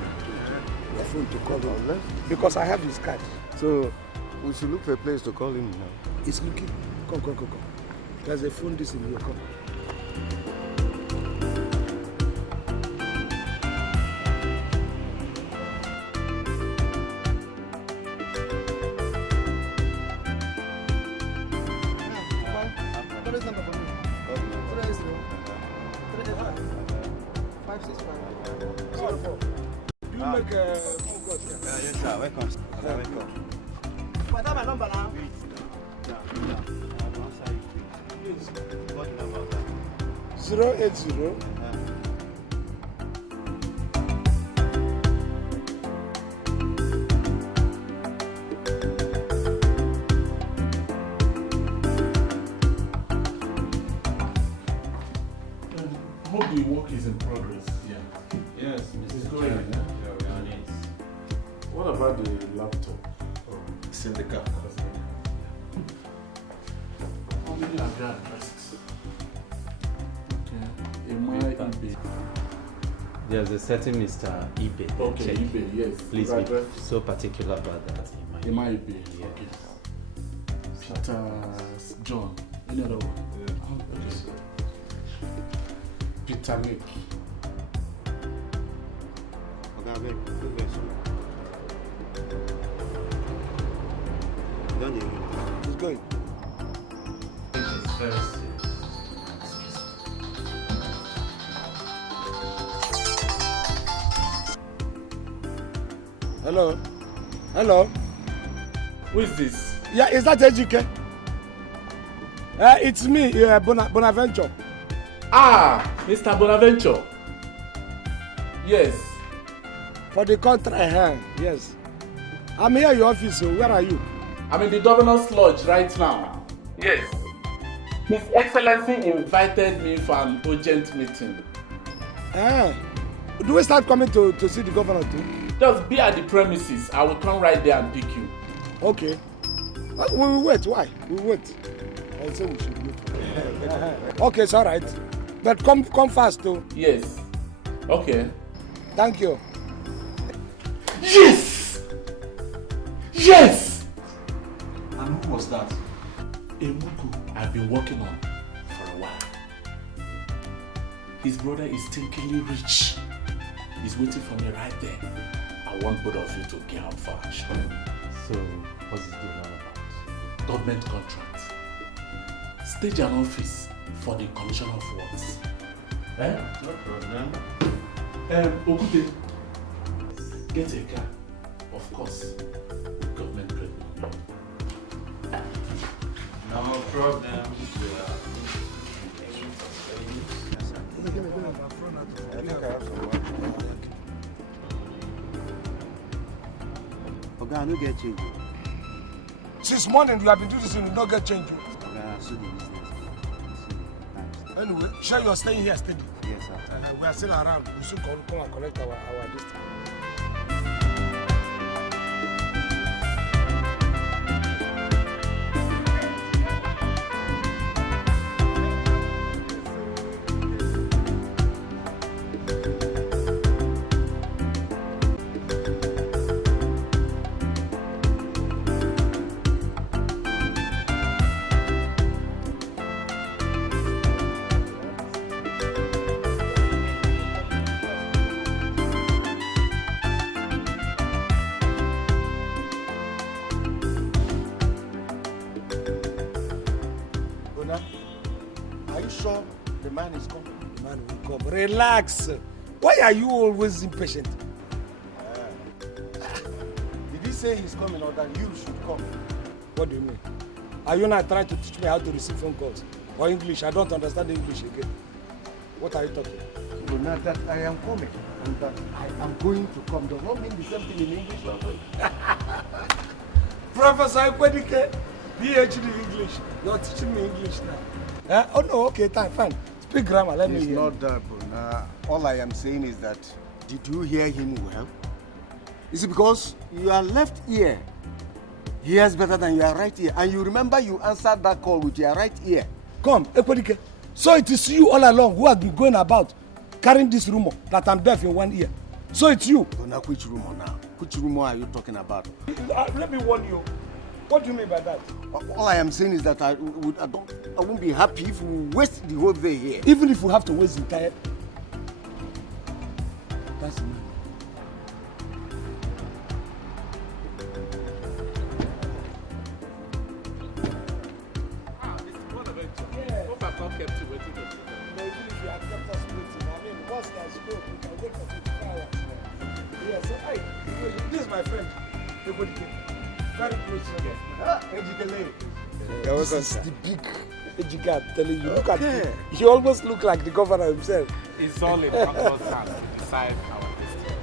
your phone to call him. Because I have his card. So, we should look for a place to call him now. He's looking. Come. There's a phone this in here, come. Yes, sir. Welcome. Welcome. What are my number now? What number? 080. Hope the work is in progress. Yeah. Yes, It's Mr. going. Chairman. Yeah, we are on it. What about the laptop? It's in the car. Maybe I'll get addresses. Okay. Ibe. There's a certain Mr. Ibe. Okay, Ibe, yes. Please Right, be right. so particular about that. Ibe. Yeah. Okay. Peter John. Any other one? Okay. Peter Nick. He's going. It's very serious. Hello? Hello? Who is this? Yeah, is that Ejike? It's me, Bonaventure. Ah, Mr. Bonaventure. Yes. For the contract, yes. I'm here in your office, so where are you? I'm in the governor's lodge right now. Yes. His Excellency invited me for an urgent meeting. Do we start coming to see the governor too? Just be at the premises. I will come right there and pick you. Okay. We will wait. Why? We will wait. I say we should wait. Okay, it's all right. But come fast too. Yes. Okay. Thank you. Yes! Yes! And who was that? A Muku I've been working on for a while. His brother is stinkingly rich. He's waiting for me right there. I want both of you to gear up for action. So, what's this deal all about? Government contract. Stage an office for the Commissioner of Works. No problem. Okute, get a car. Of course, government credit. No problem. Oga, I no get change. Since morning you have been doing this and you don't get change. Oga, so the business. Anyway, sure you're staying here steady. Yes, sir. We are still around. We should come and collect our distance. Are you sure the man is coming? The man will come. Relax. Why are you always impatient? Did he say he's coming or that you should come? What do you mean? Are you not trying to teach me how to receive phone calls? Or English? I don't understand English again. What are you talking? No, not that I am coming and that I am going to come. Does not mean the same thing in English language. Professor Ekwedike, PhD in English. You're teaching me English now. Oh no, okay, fine. Speak grammar, let me It's hear. not that, but all I am saying is that, did you hear him well? Is it because your left ear hears better than your right ear? And you remember you answered that call with your right ear. Come, Ekwedike. So it is you all along who have been going about carrying this rumor that I'm deaf in one ear. So it's you. So now, which rumor now? Which rumor are you talking about? Let me warn you. What do you mean by that? All I am saying is that I won't be happy if we waste the whole day here. Even if we have to waste the entire... That's the man. Mr. Bonaventure, hope I've not kept you waiting. No, even if you had kept us waiting, I mean, once there's scope, we can wait for 24 hours. Yeah, so, hey, this is my friend, Ekwedike. Very close friend. This is the big Ejike I'm telling you. Look at him. He almost looks like the governor himself. It's all in God's hands to decide our destiny.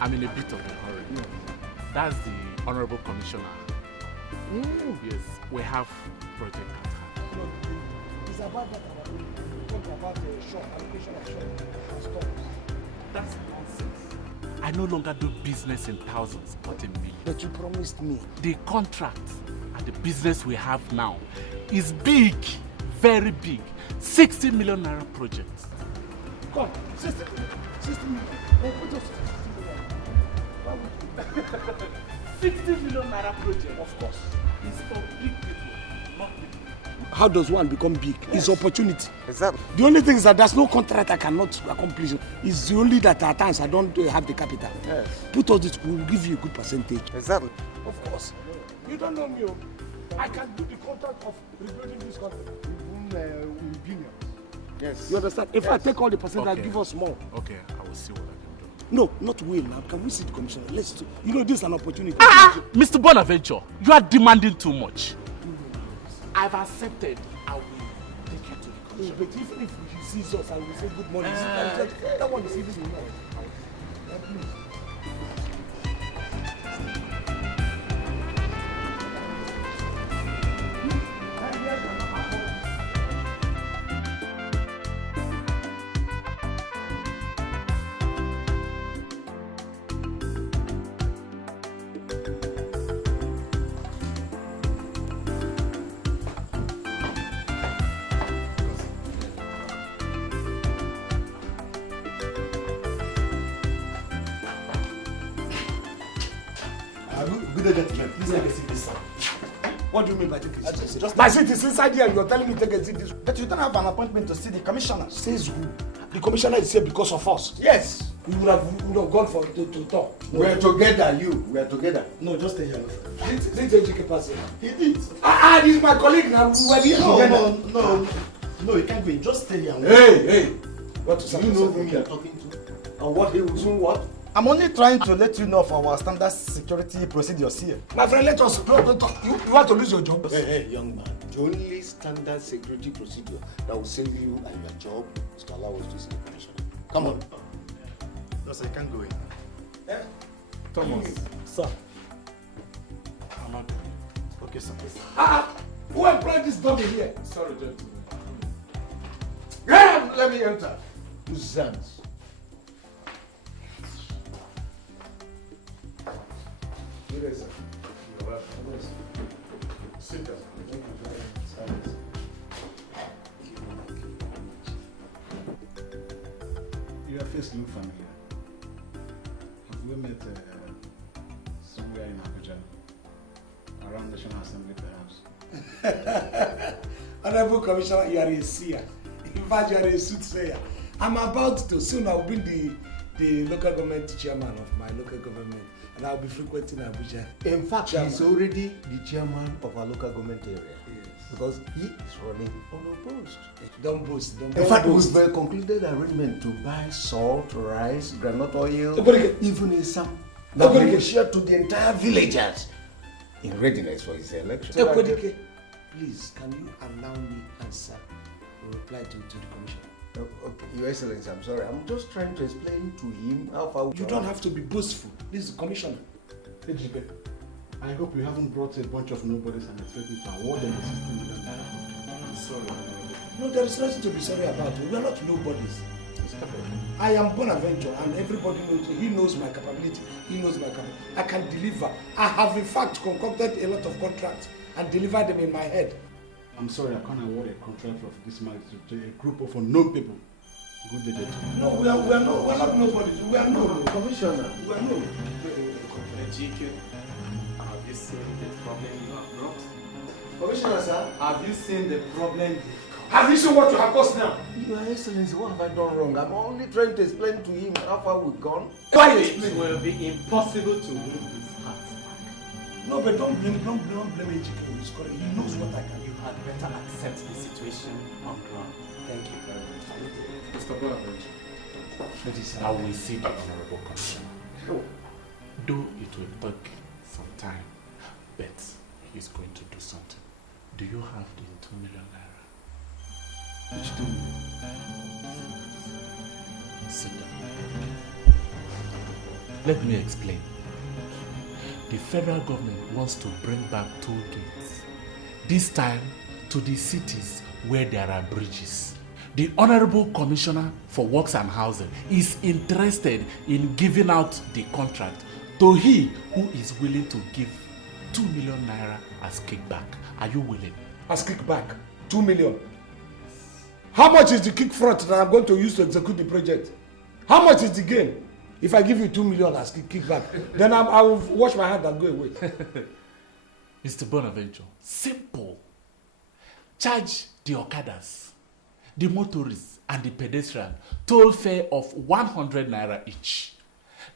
I'm in a bit of a hurry. That's the Honorable Commissioner. Yes, we have project at hand. It's about that we talk about the shop, allocation of shop and stores. That's nonsense. I no longer do business in thousands, but in millions. But you promised me. The contract, I the business we have now is big, very big. 60 million naira project. Come, 60 million. Oh, put us 60 million naira project, of course. It's for big people, not people. How does one become big? Yes. It's opportunity. Exactly. The only thing is that there's no contract I cannot accomplish. It's the only that at times I don't have the capital. Yes. Put all this, we'll give you a good percentage. Exactly. Of course. You don't know me. I can do the contract of rebuilding this country. With billions. Yes. You understand? If I take all the percentage, Okay. I'll give us more. Okay, I will see what I can do. No, not will now. Can we see the commissioner? Let's do. You know, this is an opportunity. Mr. Bonaventure, you are demanding too much. I've accepted. I will take you to the commissioner. But if he sees us, I will say good morning. That one is even enough. Please. What do you mean by take a seat? My seat is inside here and you're telling me take a seat this way. But you don't have an appointment to see the commissioner. Says who? The commissioner is here because of us. Yes. We would have gone for to talk. We're together, We're together. No, just stay here. Did JJK pass here? He did. This is my colleague now. We were here together. No, you can't go in. Just stay here. Hey. What Do you know whom you are talking to? And what he will do what? I'm only trying to let you know of our standard security procedures here. My friend, let us talk. You want to lose your job? Hey, young man. The only standard security procedure that will save you and your job is to allow us to see the commissioner. Come on. No, sir, you can't go in. Thomas. Sir. I'm not going. Okay, sir. Who employed this dummy here? Sorry, gentlemen. Let me enter. Nuisance. Yes, sir. Sit down. Your face looks familiar. Have we met somewhere in Abuja? Around the National Assembly, perhaps? Honorable Commissioner, you are a seer. In fact, you are a soothsayer. I'm about to, soon I will be the local government chairman of my local government. And I'll be frequenting Abuja. In fact, he's already the chairman of our local government area. Yes. Because he is running unopposed. Don't boast. In fact, we've concluded arrangement to buy salt, rice, groundnut oil, even in some that we will share to the entire villagers in readiness for his election. Please, can you allow me answer or reply to the commissioner? Okay, Your Excellency, I'm sorry. I'm just trying to explain to him how far we You don't have to be boastful. This is the commissioner. Ejibe, I hope you haven't brought a bunch of nobodies and expect me to award them the 16 million naira. I'm sorry. No, there is nothing to be sorry about. We are not nobodies. I am Bonaventure and everybody knows, he knows my capability. He knows my capability. I can deliver. I have in fact concocted a lot of contracts and delivered them in my head. I'm sorry, I can't award a contract of this magnitude to a group of unknown people. Good day, gentlemen. No, we are not nobodies. We are no Commissioner. We are no. GQ, have you seen the problem you have brought? Commissioner, sir. Have you seen the problem? Have you seen what you have caused now? Your Excellency, what have I done wrong? I'm only trying to explain to him how far we've gone. Quiet. It will be impossible to win his heart back. No, but don't blame Ejike. He knows what I can do. You had better accept the situation on ground. Thank you very much. Mr. Bonaventure. I will see the Honorable Commissioner. Though it will take some time, but he's going to do something. Do you have the 2 million naira? Which 2 million? Sit down. Let me explain. The federal government wants to bring back toll gates. This time to the cities where there are bridges. The Honorable Commissioner for Works and Housing is interested in giving out the contract to he who is willing to give 2 million naira as kickback. Are you willing? As kickback? 2 million? How much is the kick front that I'm going to use to execute the project? How much is the gain? If I give you 2 million as kickback, then I will wash my hand and go away. Mr. Bonaventure, simple. Charge the Okadas, the motorists, and the pedestrian toll fare of 100 naira each.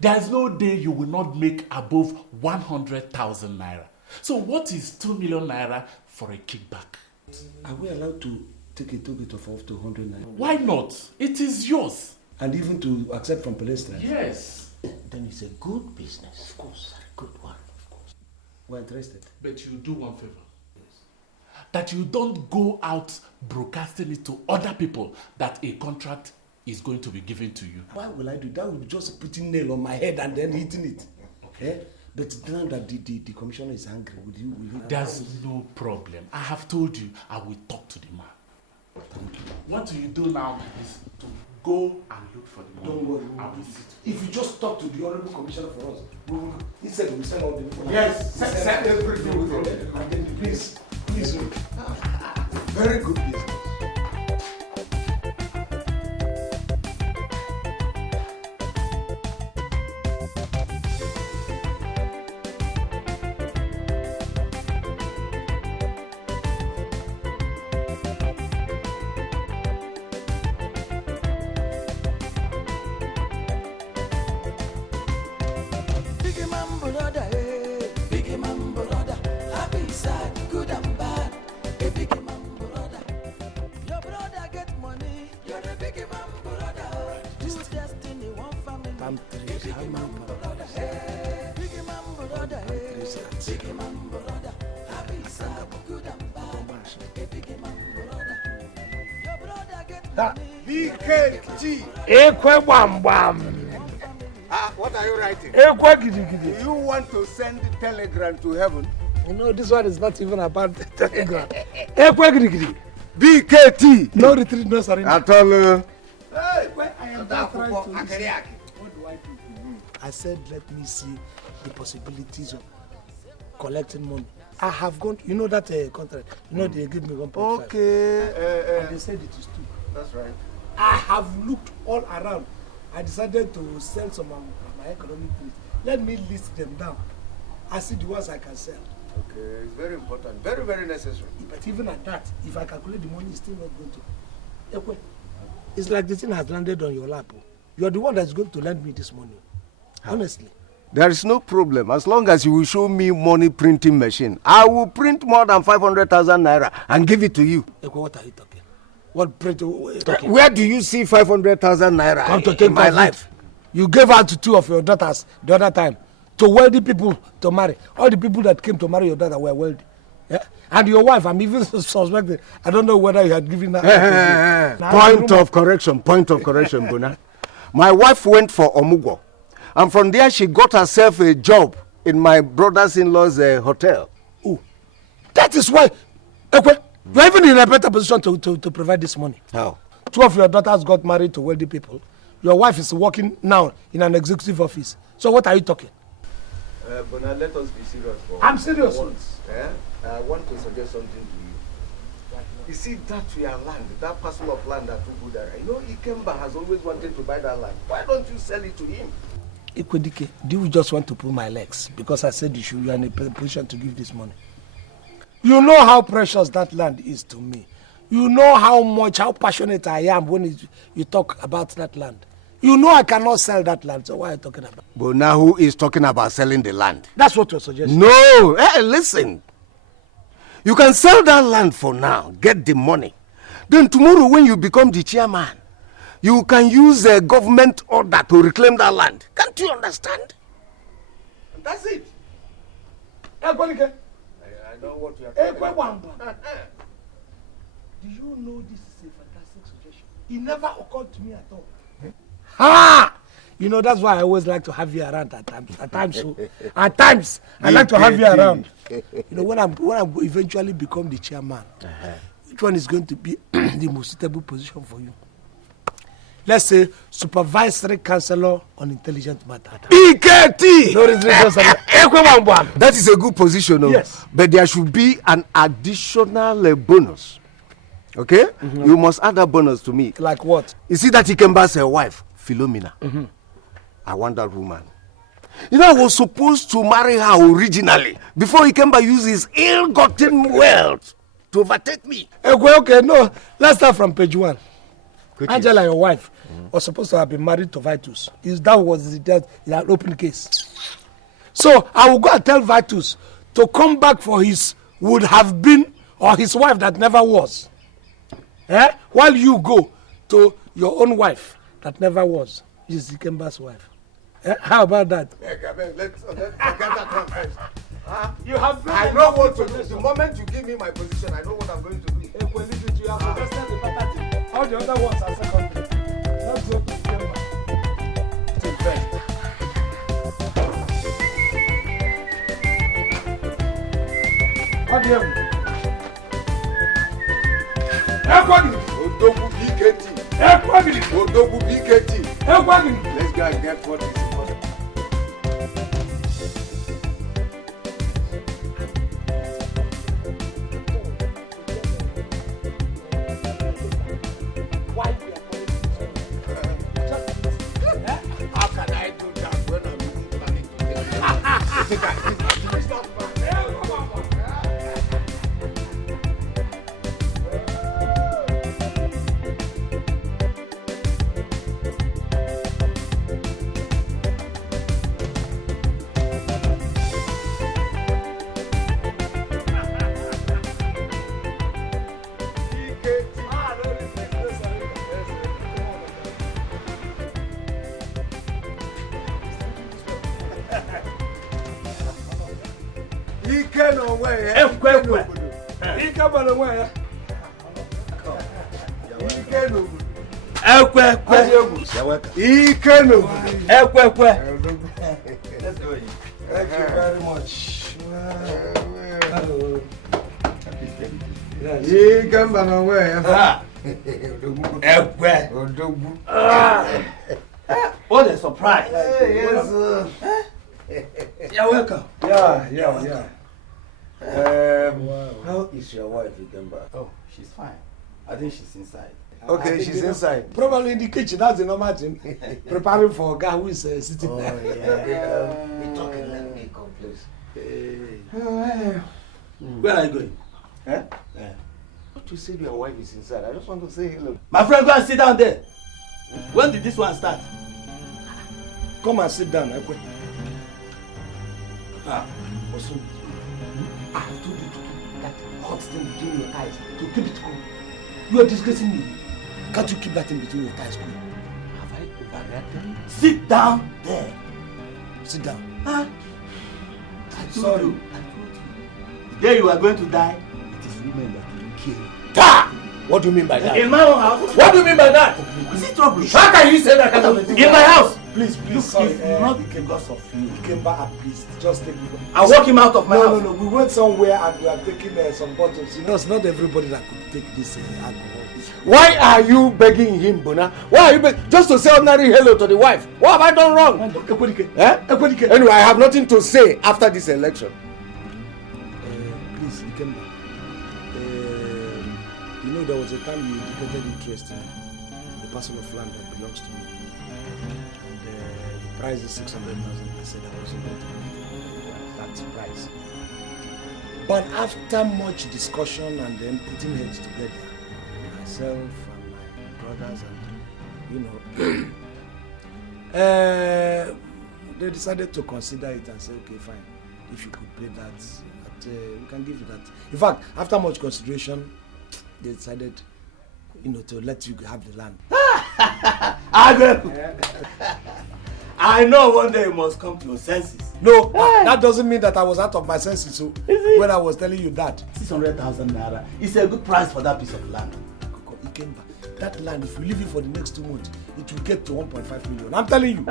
There's no day you will not make above 100,000 naira. So what is 2 million naira for a kickback? Are we allowed to take a toll of up to 100 naira? Why not? It is yours. And even to accept from pedestrians? Yes. Then it's a good business. Of course, a good one. Of course. We're interested. But you do one favor. That you don't go out broadcasting it to other people that a contract is going to be given to you. Why will I do that? Will be just putting nail on my head and then hitting it. Okay? But now that the commissioner is angry, will you There's no problem. I have told you I will talk to the man. Thank you. What you do now is to go and look for the money. Don't worry. I will sit. If you just talk to the honorable commissioner for us, he said we send all the information. Yes, send everything with it. And then please wait. Very good business. Ekwe bam bam. What are you writing? Ekwe gidi gidi. Do you want to send the telegram to heaven? You know, this one is not even about the telegram. Ekwe gidi gidi. BKT. No retreat, no surrender. At all. Hey, well, I am just trying to listen. What do I do? I said, let me see the possibilities of collecting money. I have gone, you know that contract, you know they give me 1.5. Okay. And they said it is 2. That's right. I have looked all around. I decided to sell some of my economic things. Let me list them down. I see the ones I can sell. Okay, it's very important. Very, very necessary. But even at that, if I calculate the money, it's still not going to. It's like the thing has landed on your lap. You're the one that's going to lend me this money. Honestly. There is no problem. As long as you will show me money printing machine, I will print more than 500,000 naira and give it to you. What are you talking? What print? Talking? Where do you see 500,000 naira Come to think in my of life? You gave out to 2 of your daughters the other time to wealthy people to marry. All the people that came to marry your daughter were wealthy. Yeah? And your wife, I'm even suspecting. I don't know whether you had given her. Point of correction, Bona. My wife went for Omugo. And from there, she got herself a job in my brother-in-law's hotel. Oh, that is why you're even in a better position to provide this money. How? 2 of your daughters got married to wealthy people. Your wife is working now in an executive office. So what are you talking? Bona, let us be serious. I'm serious. Once, I want to suggest something to you. You see that your land, that parcel of land that Ubudara, you know, Ikemba has always wanted to buy that land. Why don't you sell it to him? Ikwedike, do you just want to pull my legs? Because I said you are in a position to give this money. You know how precious that land is to me. You know how passionate I am when you talk about that land. You know I cannot sell that land, so why are you talking about? But now who is talking about selling the land? That's what you're suggesting. No, hey, listen. You can sell that land for now, get the money. Then tomorrow when you become the chairman, you can use a government order to reclaim that land. Can't you understand? And that's it. I know what you are talking about. Do you know this is a fantastic suggestion? It never occurred to me at all. Ha! You know, that's why I always like to have you around at times. I like to have you around. You know, when I eventually become the chairman, which one is going to be the most suitable position for you? let's say, supervisory counselor on intelligent matter. EKT! No reason. That is a good position, Yes. But there should be an additional bonus. Okay? You must add that bonus to me. Like what? You see that Ikemba's wife, Philomena. I want that woman. You know, I was supposed to marry her originally before Ikemba used his ill-gotten wealth to overtake me. Okay, no. Let's start from page 1. Angela, your wife, was supposed to have been married to Vitus. That was the open case. So I will go and tell Vitus to come back for his would have been or his wife that never was. While you go to your own wife that never was. She's Ikemba's wife. How about that? Let's forget that one first. You have I know what to do. The moment you give me my position, I know what I'm going to do. You have contested the property. All the other ones are secondary. Let's go to Ikemba. Take first. Odogwu BKT. Odogwu BKT. Let's go and get what is important. How can I do that when I'm even planning to take it? Let's go. Thank you very much. What a surprise. Yes. You're welcome. Yeah. How is your wife, Ikemba? Oh, she's fine. I think she's inside. Okay, she's inside. Probably in the kitchen. That's the normal thing. Preparing for a guy who is sitting there. Be talking, let me come, please. Where are you going? What you said your wife is inside? I just want to say hello. My friend, go and sit down there. When did this one start? Come and sit down, Ekwe. Also, I have told you to keep that hot thing between your eyes, to keep it cool. You are disgracing me. Can't you keep that thing between your thighs cool? Have I overreacted? Sit down there. Sit down. I Sorry. told you. The day you are going to die, it is women that will kill. Ah! What do you mean by that? In my own house. What do you mean by that? Is it trouble? How can you say that kind of thing? In my house. Please, Look, sorry. if not because of you. He came back, please. Just take me. I'll walk him out of my house. No. We went somewhere and we are taking some bottles. You know, it's not everybody that could take this alcohol. Why are you begging him, Bona? Why are you begging? Just to say ordinary hello to the wife. What have I done wrong? Anyway, I have nothing to say after this election. Please, Ikemba. You know, there was a time you indicated interest in the parcel of land that belongs to me. And the price is 600,000. I said I wasn't going to pay that price. But after much discussion and then putting heads together, myself and my brothers and, they decided to consider it and say, okay, fine. If you could pay that, we can give you that. In fact, after much consideration, they decided, to let you have the land. I know one day you must come to your senses. No, that doesn't mean that I was out of my senses. So when I was telling you that, 600,000 naira is a good price for that piece of land. That land, if we leave it for the next 2 months, it will get to 1.5 million. I'm telling you.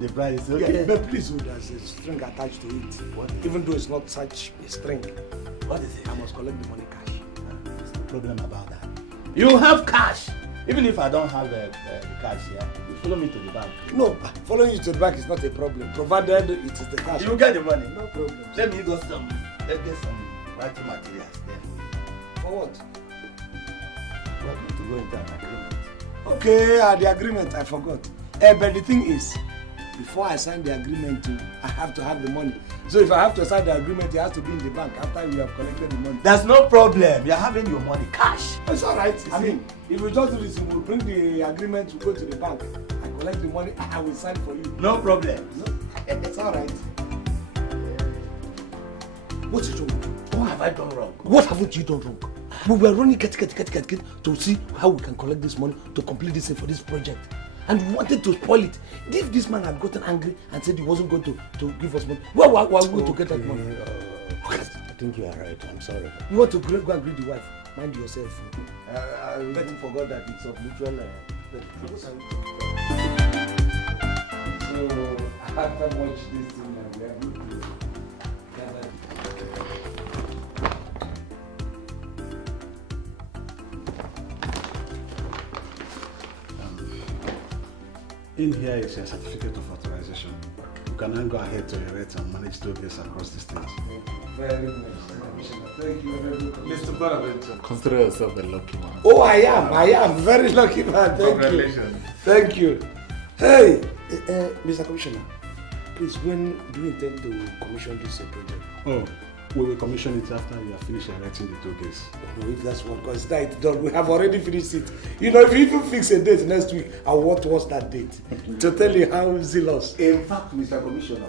The price is okay. Yeah, but please, there's a string attached to it. Even though it's not such a string. What is it? I must collect the money cash. What's the problem about that? You have cash. Even if I don't have the cash here, you follow me to the bank. No, following you to the bank is not a problem, provided it is the cash. You get the money. No problem. Let me get some writing materials then. For what? We are going to go into an agreement. Okay, the agreement, I forgot. But the thing is, before I sign the agreement, I have to have the money. So if I have to sign the agreement, it has to be in the bank after we have collected the money. There's no problem. You're having your money cash. It's all right. I mean, if we just do this, we'll bring the agreement to go to the bank. I collect the money, I will sign for you. No problem. No? It's all right. What is wrong? What have I done wrong? What haven't you done wrong? We were running get to see how we can collect this money to complete this thing for this project. And we wanted to spoil it. If this man had gotten angry and said he wasn't going to give us money, where were we going to get that money? I think you are right. I'm sorry. You want to go and greet the wife? Mind yourself. I even forgot that it's of mutual. So after watch this thing, we are going to gather. In here is a certificate of authorization. You can then go ahead to erect and manage tollgates across the state. Very nice, Commissioner. Thank you very much. Mr. Bonaventure. Consider yourself a lucky man. Oh, I am very lucky man. Thank Congratulations. you. Thank you. Hey, Mr. Commissioner, please, when do you intend to commission this project? Oh, we will commission it after you have finished erecting the tollgates. No, if that's what consider it done, we have already finished it. You know, if you even fix a date next week, I want to watch that date to tell you how zealous. In fact, Mr. Commissioner,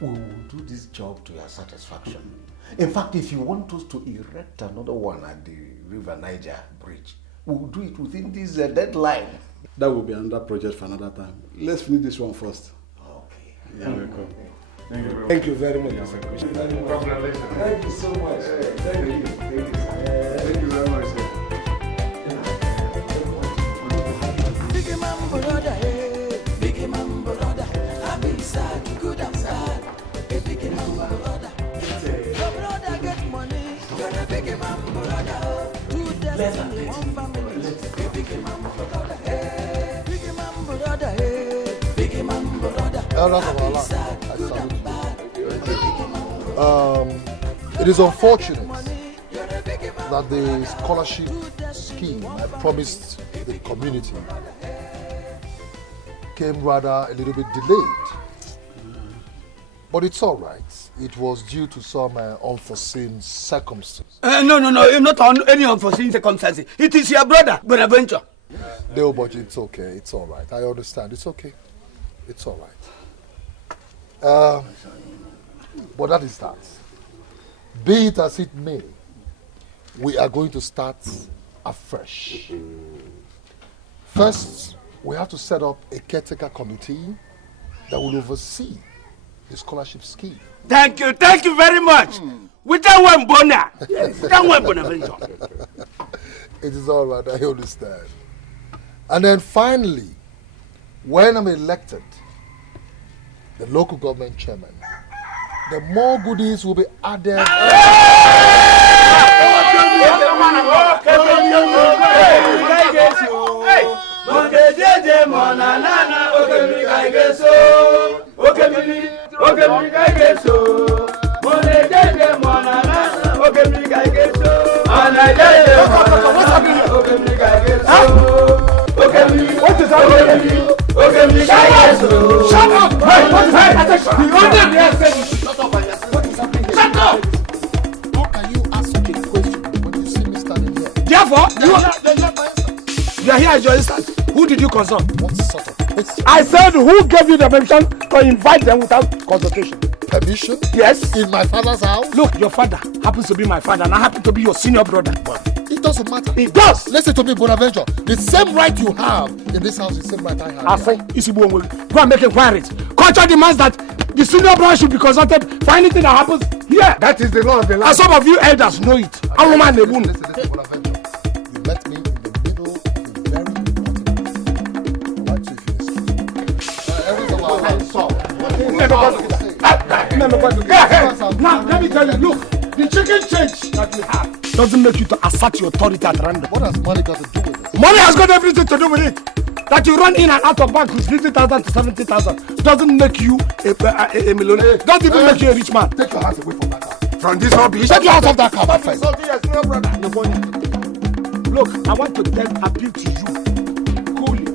we will do this job to your satisfaction. In fact, if you want us to erect another one at the River Niger Bridge, we will do it within this deadline. That will be another project for another time. Let's finish this one first. Okay. You're welcome. Thank you very much, Mr. Commissioner. Congratulations. Thank you so much. Thank you. Thank you, sir. Thank you very much, sir. Big man brother, big man brother, I be sad, good and bad. A big man brother, your brother get money, you're a big man brother. Two destiny, one family. A big man brother, big man brother, big man brother. I be sad, good and bad. It is unfortunate that the scholarship scheme I promised the community came rather a little bit delayed. But it's all right. It was due to some unforeseen circumstances. No, not on any unforeseen circumstances. It is your brother, Bonaventure. No, but it's okay. It's all right. I understand. It's okay. It's all right. But that is that. Be it as it may, we are going to start afresh. First, we have to set up a caretaker committee that will oversee the scholarship scheme. Thank you very much. With that one, Bona. Yes, that one, Bonaventure. It is all right, I understand. And then finally, when I'm elected, the local government chairman, the more goodies will be added. What is happening? Shut up! Hey, what is happening? Shut up! How can you ask such a question when you see me standing here? Therefore, you are here as your assistant. Who did you consult? What sort of question? I said, who gave you the permission to invite them without consultation? Permission? Yes. In my father's house? Look, your father happens to be my father, and I happen to be your senior brother. It doesn't matter. It does. Listen to me, Bonaventure. The same right you have in this house is the same right I have. Afo, Isibu, go and make inquiries. Culture demands that the senior brother should be consulted for anything that happens here. That is the law of the land. And some of you elders know it. Listen, Bonaventure. You met me in the middle of a very important meeting. I'd like to finish. Everything will Now, let me tell you, look, the chicken change that you have doesn't make you to assert your authority at random. What has money got to do with this? Money has got everything to do with it. That you run in and out of bank with 50,000 to 70,000 doesn't make you a millionaire. Don't even make you a rich man. Take your hands away from that car. From this rubbish. Take your hands off that car, my friend. Look, I want to appeal to you. Coolly.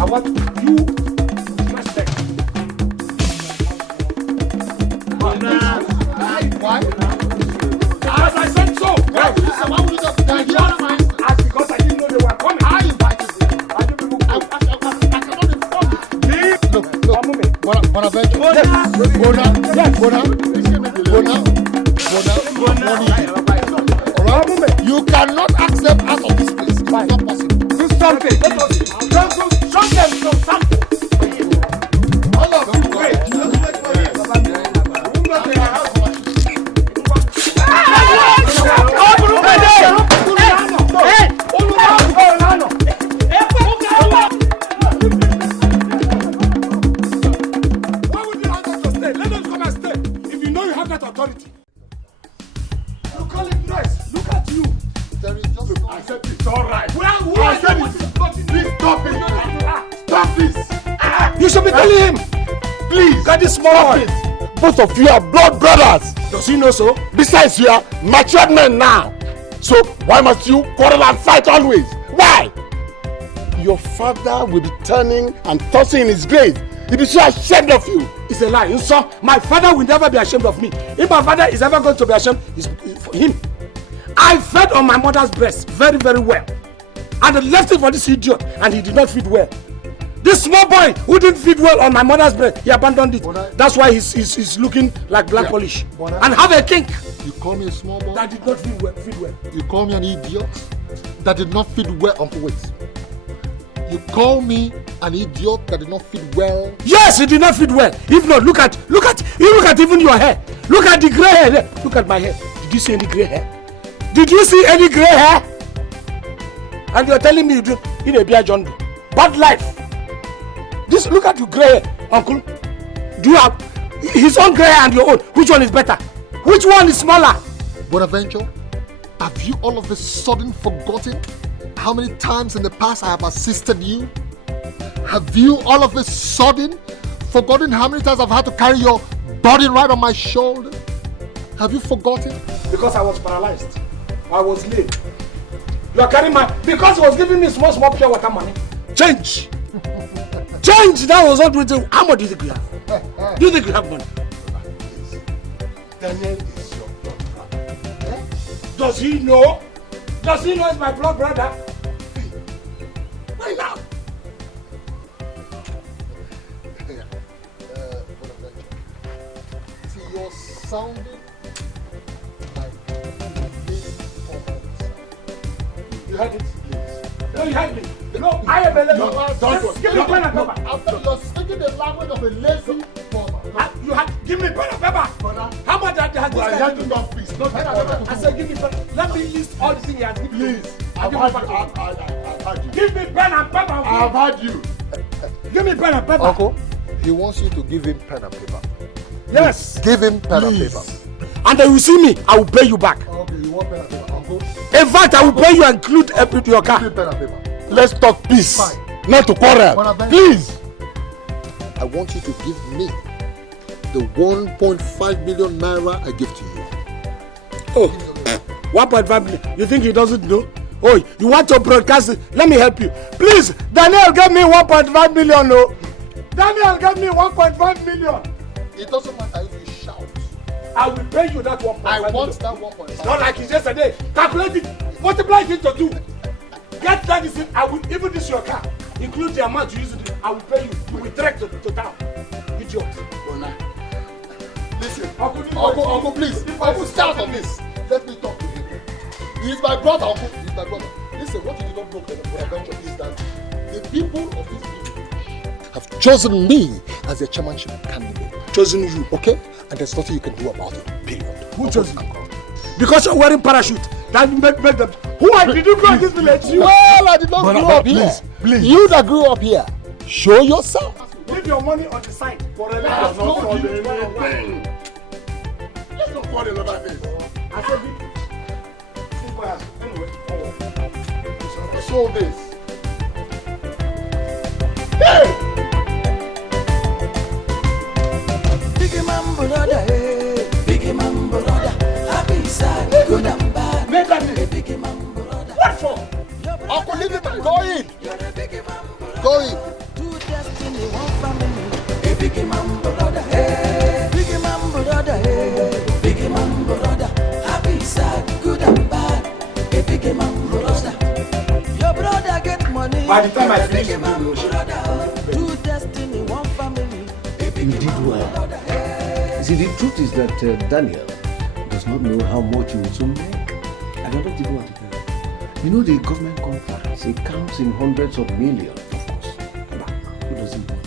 I want you respect. Why? As I said so. Why would you just as because I didn't know they were coming. I invited them. I cannot inform you. Look, Bonaventure. Yes. You cannot accept us of this place. It's not possible. Do something. Show them some something. Authority. You call it noise. Look at you. There is just I said it's all right. I said please stop it. Stop this. You should be telling him. Please. That is small. Both of you are blood brothers. Does he know so? Besides, you are matured men now. So why must you quarrel and fight always? Why? Your father will be turning and tossing in his grave. He'll be so ashamed of you. It's a lie. So my father will never be ashamed of me. If my father is ever going to be ashamed, it's for him. I fed on my mother's breast very, very well. And I left it for this idiot, and he did not feed well. This small boy who didn't feed well on my mother's breast, he abandoned it. That's why he's looking like black polish. And have a kink. You call me a small boy? That did not feed well. You call me an idiot? That did not feed well. Uncle, wait. You call me an idiot that did not feed well? Yes, it did not feed well. If not, look at even your hair. Look at the gray hair there. Look at my hair. Did you see any gray hair? Did you see any gray hair? And you're telling me you do in a beer John bad life. This look at your gray hair, uncle. Do you have his own gray hair and your own? Which one is better? Which one is smaller? Bonaventure, have you all of a sudden forgotten how many times in the past I have assisted you? Have you all of a sudden forgotten how many times I've had to carry your body right on my shoulder? Have you forgotten? Because I was paralyzed. I was lame. You are carrying my... Because he was giving me small pure water money. Change. Change. That was not written. How much do you think you have? Do you think you have money? Daniel is your blood brother. Does he know? Does he know it's my blood brother? Right now. See, you're sounding like you heard it? No, you heard me. No, I am a lazy. Don't give me pen and paper. You're speaking the language of a lazy farmer. You had give me pen and paper. How much has this guy given me? Please, no pen and paper. I said give me pen. Let me list all the things he has given me. Please, I've had you. Give me pen and paper. I've had you. Give me pen and paper. Uncle, he wants you to give him pen and paper. Yes. Give him pen and paper. And then you see me, I will pay you back. Okay, you want pen and paper, Uncle? In fact, I will pay you and include your car. Give me pen and paper. Let's talk peace, not to quarrel. Please. I want you to give me the 1.5 million naira I give to you. Oh, 1.5 million. You think he doesn't know? Oh, you want to broadcast it? Let me help you. Please, Daniel, give me 1.5 million. No. Daniel, give me 1.5 million. It doesn't matter if you shout. I will pay you that 1.5 million. I want that 1.5. It's not like it's yesterday. Calculate it. Multiply it into 2. Get that is it. I will even this your car. Include the amount you use it. I will pay you. You will trek to town. Idiot. Listen, Uncle, please. Uncle, start on this. Let me talk to him. He is my brother, Uncle. He is my brother. Listen, what you do not know Bonaventure is that the people of this village have chosen me as their chairmanship candidate. Chosen you. Okay? And there's nothing you can do about it. Period. Who chose you? Because you're wearing parachute. That made them. Did you grow in this village? Well, I did not grow up here. Please. You that grew up here, show yourself. Leave your money on the side for a Let's not quarrel about this. I said, anyway. So this. going. Two destiny, one family. A big man brother, hey. Big man brother, hey. Big man brother. Happy, sad, good and bad. A big man brother. Your brother get money. By the time I finish the video, two destiny, one family. You did well. See, the truth is that Daniel does not know how much you will soon make. I don't even want to tell you. You know the government contracts, it counts in hundreds of millions, of course. Who doesn't know?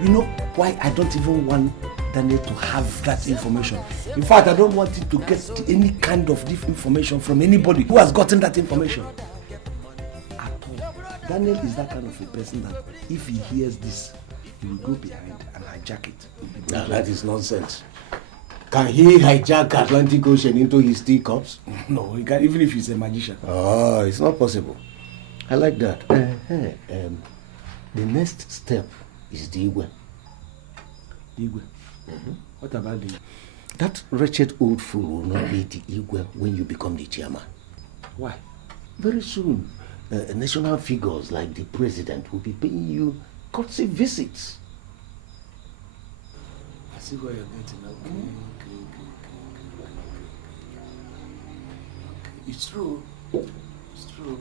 You know why I don't even want Daniel to have that information? In fact, I don't want him to get any kind of this information from anybody who has gotten that information. At all. Daniel is that kind of a person that if he hears this, he will go behind and hijack it. Now, that is nonsense. Can he hijack Atlantic Ocean into his teacups? No, he can't, even if he's a magician. Oh, it's not possible. I like that. The next step is the Igwe. The Igwe? What about the... That wretched old fool will not be the Igwe when you become the chairman. Why? Very soon, national figures like the president will be paying you courtesy visits. I see where you're getting. Okay. It's true. It's true.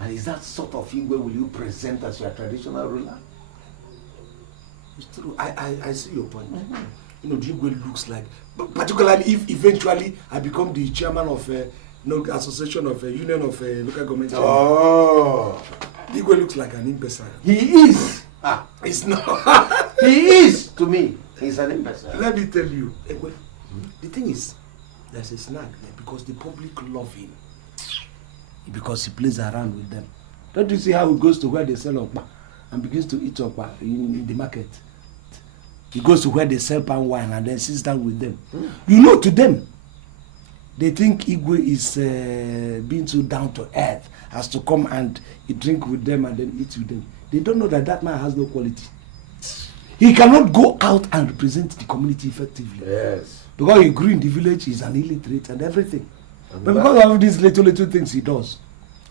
And is that sort of Igwe will you present as your traditional ruler? It's true. I see your point. You know, the Igwe looks like, particularly if eventually I become the chairman of association of union of local government. Oh. The Igwe looks like an imbecile. He is. It's not. He is to me. He's an imbecile. Let me tell you, Igwe, the thing is, there's a snag there because the public love him. Because he plays around with them. Don't you see how he goes to where they sell okpa and begins to eat okpa in the market? He goes to where they sell palm wine and then sits down with them. You know, to them, they think Igwe is being so down to earth as to come and he drink with them and then eat with them. They don't know that that man has no quality. He cannot go out and represent the community effectively. Yes. Because he grew in the village, he's an illiterate and everything. But because of these little things he does,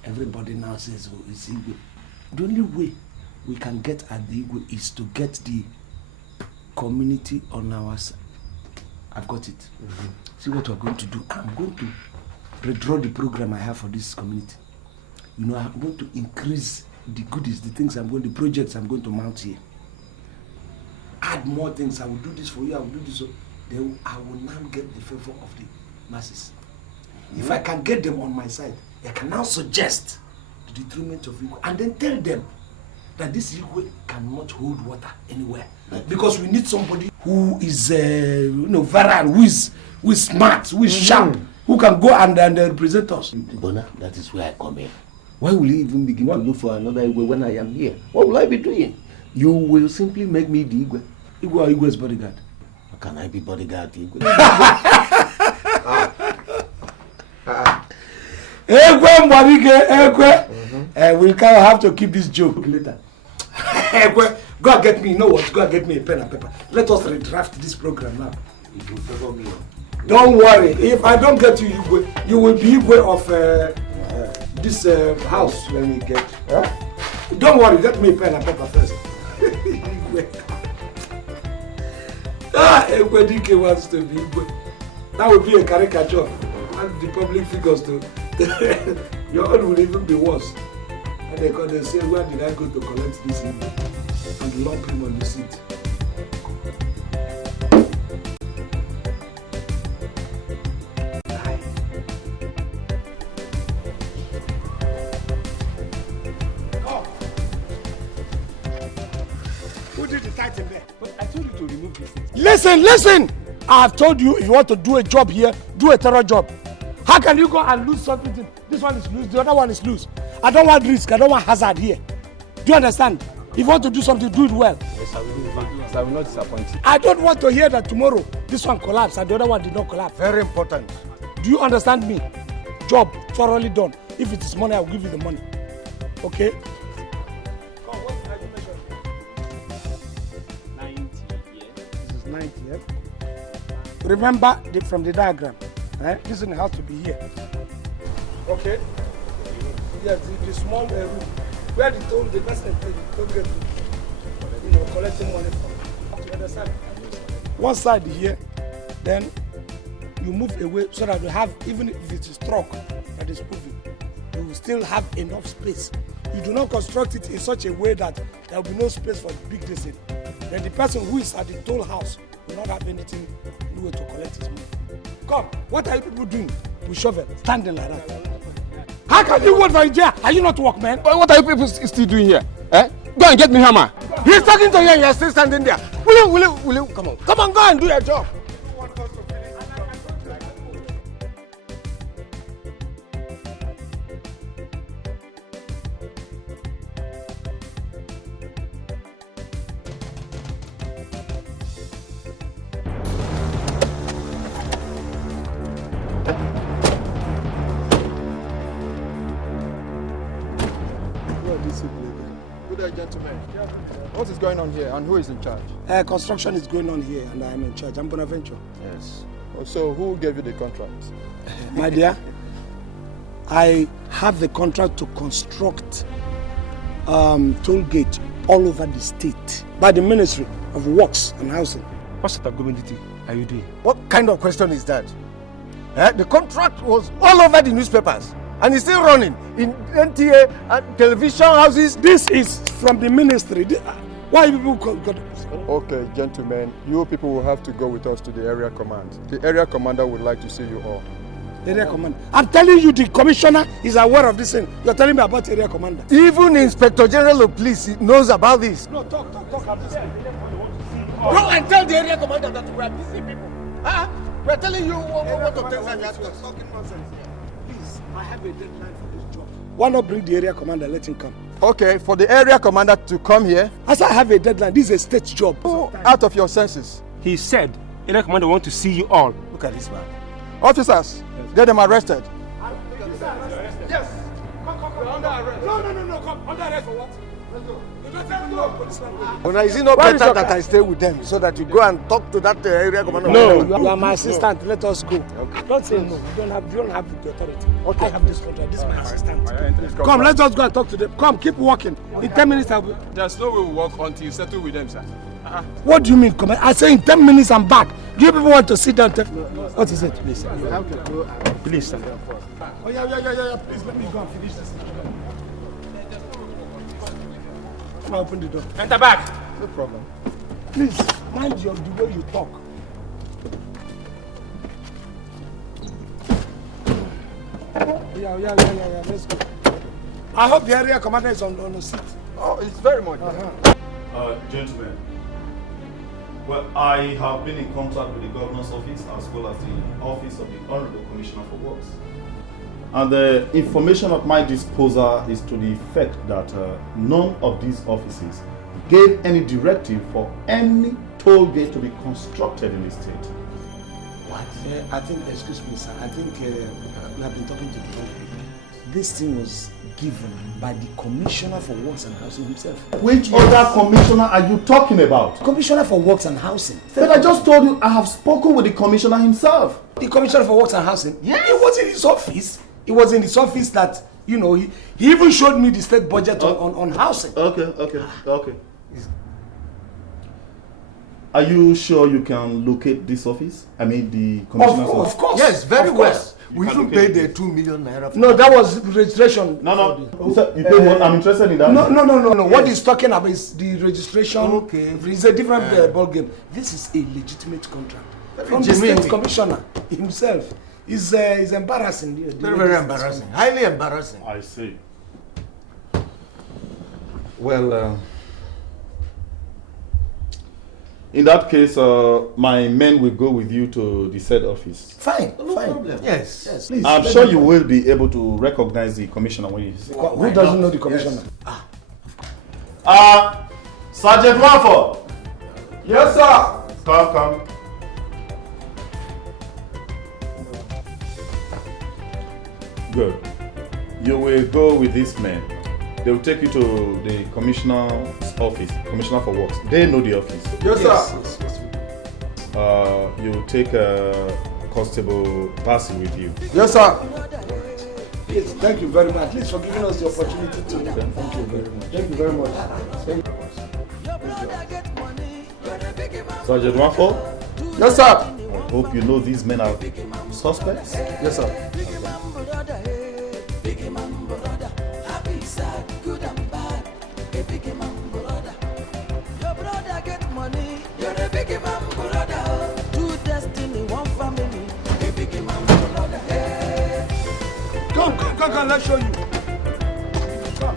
everybody now says, oh, it's Igwe. The only way we can get at the Igwe is to get the community on our side. I've got it. See what we're going to do. I'm going to redraw the program I have for this community. You know, I'm going to increase the goodies, the things I'm going, the projects I'm going to mount here. Add more things. I will do this for you. I will do this. Then I will now get the favor of the masses. If I can get them on my side, I can now suggest the detriment of Igwe and then tell them that this Igwe cannot hold water anywhere. Because we need somebody who is, viral, who is smart, who is sharp, who can go and represent us. Bona, that is where I come in. Why will you even begin to look for another Igwe when I am here? What will I be doing? You will simply make me the Igwe. Igwe or Igwe's bodyguard? How can I be bodyguard to Igwe? We can't have to keep this joke later. Go and get me, you know what? Go and get me a pen and paper. Let us redraft this program now. It will favor me. Don't worry. If I don't get you, you will be Igwe of this house. Let me get. Don't worry. Get me a pen and paper first. Igwe DK wants to be Igwe. That would be a caricature. And the public figures too. Your own will even be worse. And they say, where did I go to collect this Igwe? And lump him on the seat. Who did the title there? But I told you to remove this thing. Listen! I have told you if you want to do a job here, do a thorough job. How can you go and lose something? This one is loose, the other one is loose. I don't want risk, I don't want hazard here. Do you understand? If you want to do something, do it well. Yes, I will do it. I will not disappoint you. I don't want to hear that tomorrow this one collapsed and the other one did not collapse. Very important. Do you understand me? Job thoroughly done. If it is money, I will give you the money. Okay? Come, what are you measuring? 90, yeah. This is 90, yeah? Remember from the diagram, this one has to be here. Okay? Yes, the small room where the person don't get collecting money from. To the other side. One side here, then you move away so that you have, even if it is truck that is moving, you will still have enough space. You do not construct it in such a way that there will be no space for big distance. Then the person who is at the toll house will not have anything anywhere to collect his money. Come, what are you people doing with shovel, standing like that? How can you work for Nigeria? Are you not workmen? What are you people still doing here? Eh? Go and get me hammer. He's talking to you and you're still standing there. Will you? Come on, go and do your job. What is going on here and who is in charge? Construction is going on here and I am in charge. I'm Bonaventure. Yes. So who gave you the contract? My dear, I have the contract to construct toll gate all over the state by the Ministry of Works and Housing. What sort of government are you doing? What kind of question is that? The contract was all over the newspapers and it's still running in NTA and television houses. This is from the ministry. Why people got? Okay, gentlemen, you people will have to go with us to the area command. The area commander would like to see you all. Area commander? I'm telling you, the commissioner is aware of this thing. You're telling me about area commander. Even Inspector General of Police knows about this. No, talk. Go and tell the area commander that we are busy people. We're telling you what to tell them. Talking nonsense. Please, I have a deadline for this job. Why not bring the area commander? Let him come. Okay, for the area commander to come here. As I have a deadline, this is a state job. Oh, out of your senses. He said, area commander want to see you all. Look at this man. Officers, get them arrested. Yes. Come. Under arrest. No. Come. Under arrest for what? Let's go. Is it not better that I stay with them so that you go and talk to that area commander? No, you are my assistant. Let us go. Okay. Don't say no. You don't have the authority. Okay. I have this contract. This is my assistant. Come, let us go and talk to them. Come, keep walking. In 10 minutes, I'll be. There's no way we'll walk until you settle with them, sir. What do you mean? Come. I say in 10 minutes I'm back. Do you people want to sit down? What is it? Please, sir. You have to go. Please, sir. Oh yeah. Please let me go and finish this. Now open the door. Enter back. No problem. Please, mind the way you talk. Yeah. Let's go. I hope the area commander is on the seat. Oh, it's very much. Gentlemen, well, I have been in contact with the governor's office as well as the office of the Honorable Commissioner for Works. And the information at my disposal is to the effect that none of these offices gave any directive for any toll gate to be constructed in the state. What? I think, excuse me, sir, I think we have been talking to the wrong people. This thing was given by the Commissioner for Works and Housing himself. Which other commissioner are you talking about? Commissioner for Works and Housing. But I just told you I have spoken with the commissioner himself. The Commissioner for Works and Housing? Yes. It was in his office. It was in his office that, you know, he even showed me the state budget on housing. Okay. Are you sure you can locate this office? I mean, the commissioner. Of course. Yes, very well. We even paid the 2 million naira. No, that was registration. No. You paid what? I'm interested in that. No. Yes. What he's talking about is the registration. Okay. It's a different ball game. This is a legitimate contract. From the state commissioner himself. It's embarrassing. Very embarrassing. Highly embarrassing. I see. Well, in that case, my men will go with you to the said office. Fine. No problem. Yes. Please. I'm sure you will be able to recognize the commissioner when you see him. Who doesn't know the commissioner? Yes. Sergeant Wanford. Yes, sir. Come. Good. You will go with these men. They will take you to the commissioner's office, Commissioner for Works. They know the office. Yes, sir. You take Constable Bassey with you. Yes, sir. case, thank you very much. At least for giving us the opportunity to. Thank you very much. Thank you very much. Thank you. Sergeant Wafo? Yes, sir. I hope you know these men are suspects. Yes, sir. Come, let's show you. Come.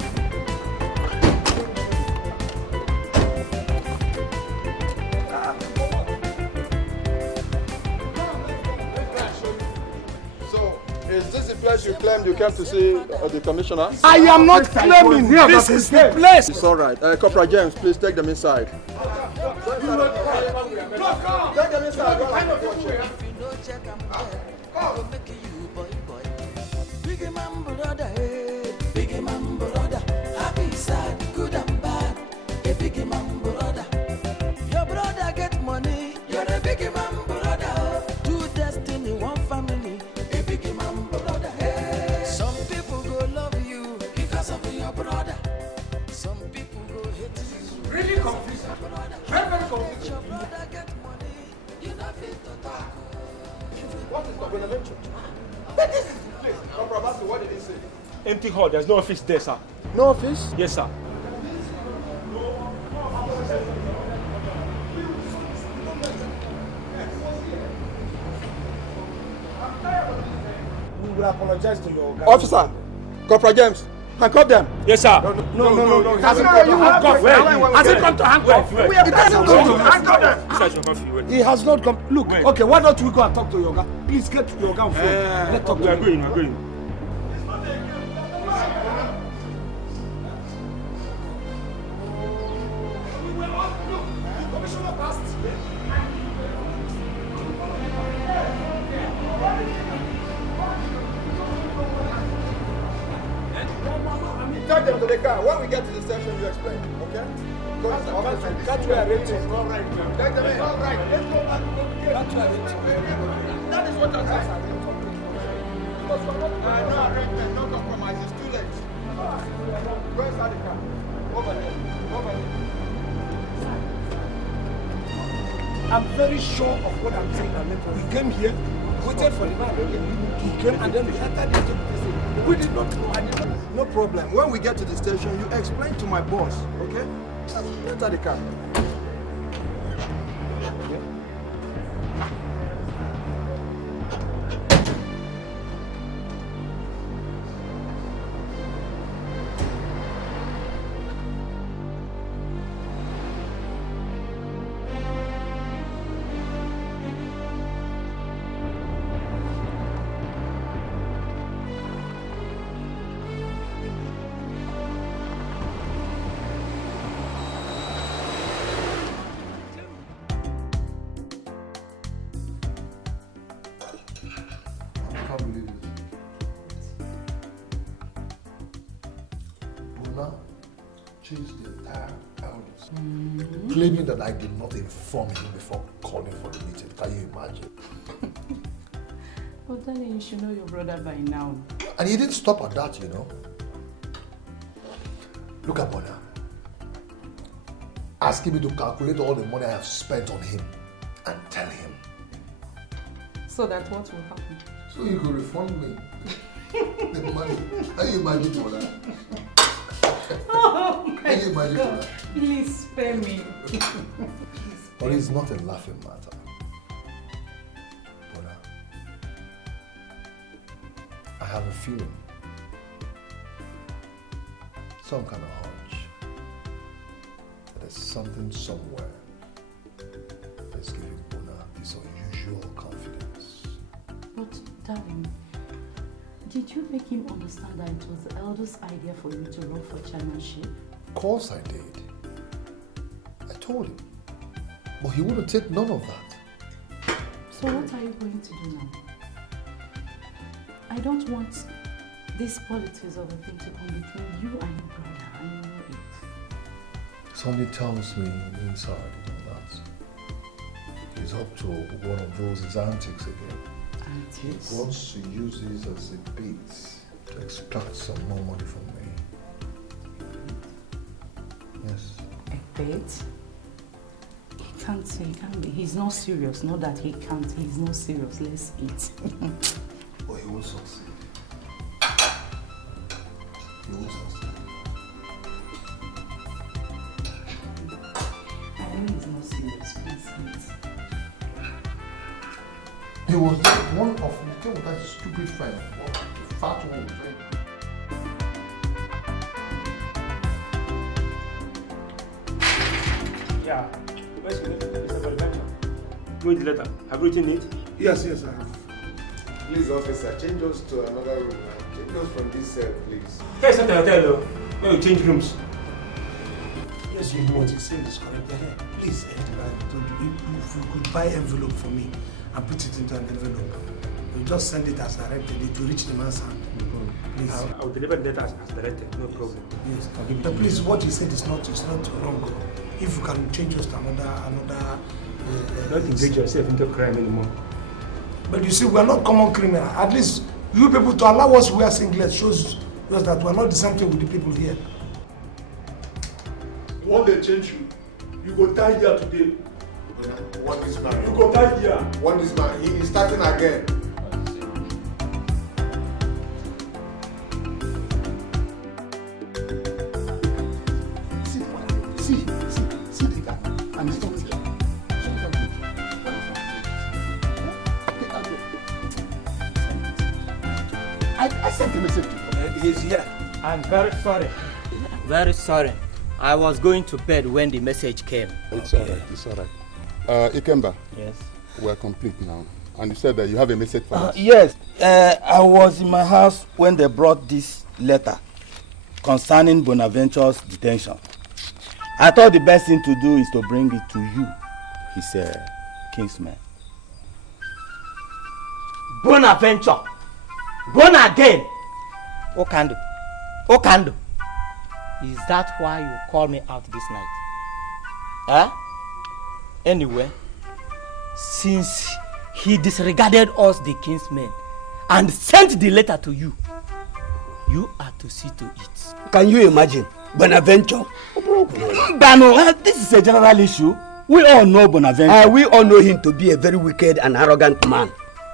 So, is this the place you claimed you came to see the commissioner? I am not claiming. This is the place. It's all right. Corporal James, please take them inside. Take them inside. Big man brother, hey, big man brother, happy, sad, good and bad, a big man brother. Your brother get money, you're a big man brother. Two destiny, one family, a big man brother. Hey. Some people go love you because of your brother. Some people go hate you. Really confused. Very confused. Your brother get money, you not fit to talk. What is Bonaventure? But this is the place. Corporal Basu, what did he say? Empty hall. There's no office there, sir. No office? Yes, sir. We will apologize to your guys. Officer, Corporal James, handcuff them. Yes, sir. No. It hasn't come to handcuff. Has it come to handcuff? It hasn't come to handcuff. He has not come. Look, okay, why don't we go and talk to your guy? Please get to your guy on phone. Let's talk to him. We're going. Take them to the car. When we get to the station, you explain, okay? That's where I read it. All right. Take them in. All right. Let's go back. That's where I read it. That is what I said. No arrangement, no compromise. It's too late. Go inside the car. Over there. I'm very sure of what I'm saying. We came here, waited for the man. He came and then we entered into the station. We did not know. No problem. When we get to the station, you explain to my boss, okay? Enter the car. Changed the entire elders, claiming that I did not inform him before calling for the meeting. Can you imagine? But Danny, you should know your brother by now. And he didn't stop at that, you know. Look at Bona. Asking me to calculate all the money I have spent on him and tell him. So that what will happen? So you could refund me the money. Can you imagine Bona? Oh my God. Please spare me. But it's not a laughing matter. Bona, I have a feeling, some kind of hunch, that there's something somewhere that's giving Bona this unusual confidence. But darling, did you make him understand that it was the elders' idea for you to run for chairmanship? Of course I did. I told him. But he wouldn't take none of that. So what are you going to do now? I don't want this politics of a thing to come between you and your brother. I know it. Something tells me inside, you know, that he's up to one of those his antics again. Antics? He wants to use this as a bait to extract some more money from me. Yes. A bet? He can't be. He's not serious. Not that he can't. He's not serious. Let's eat. But he won't succeed. He won't succeed. I know he's not serious. Please eat. He was just one of the came with that stupid friend. The fat one. Yeah. Where's Mr. Bonaventure? Read the letter. Have you written it? Yes, I have. Please, officer, change us to another room. Change us from this cell, please. Here's not a hotel, though. Where you change rooms. Yes, you know what you're saying is correct. Please, I told you, if you could buy envelope for me and put it into an envelope, you just send it as directed. It will reach the man's hand. Please. I'll deliver the letter as directed. No problem. Yes. But please, what you said is not wrong. If you can change us to another. Don't engage yourself into crime anymore. But you see, we are not common criminal. At least you people to allow us to wear singlets shows us that we are not the same thing with the people here. When they change you, you go die here today. What is man? You go die here. What is man? He is starting again. See the guy. And he's not here. I sent a message to him. He's here. I'm very sorry. Very sorry. I was going to bed when the message came. It's alright, it's alright. Ikemba. Yes. We're complete now. And you said that you have a message for us. Yes. I was in my house when they brought this letter concerning Bonaventure's detention. I thought the best thing to do is to bring it to you, his kinsman. Bonaventure. Born again. Okando. Okando. Is that why you called me out this night? Huh? Anyway, since he disregarded us, the kinsmen, and sent the letter to you, you are to see to it. Can you imagine? Bonaventure? Bano, this is a general issue. We all know Bonaventure. We all know him to be a very wicked and arrogant man.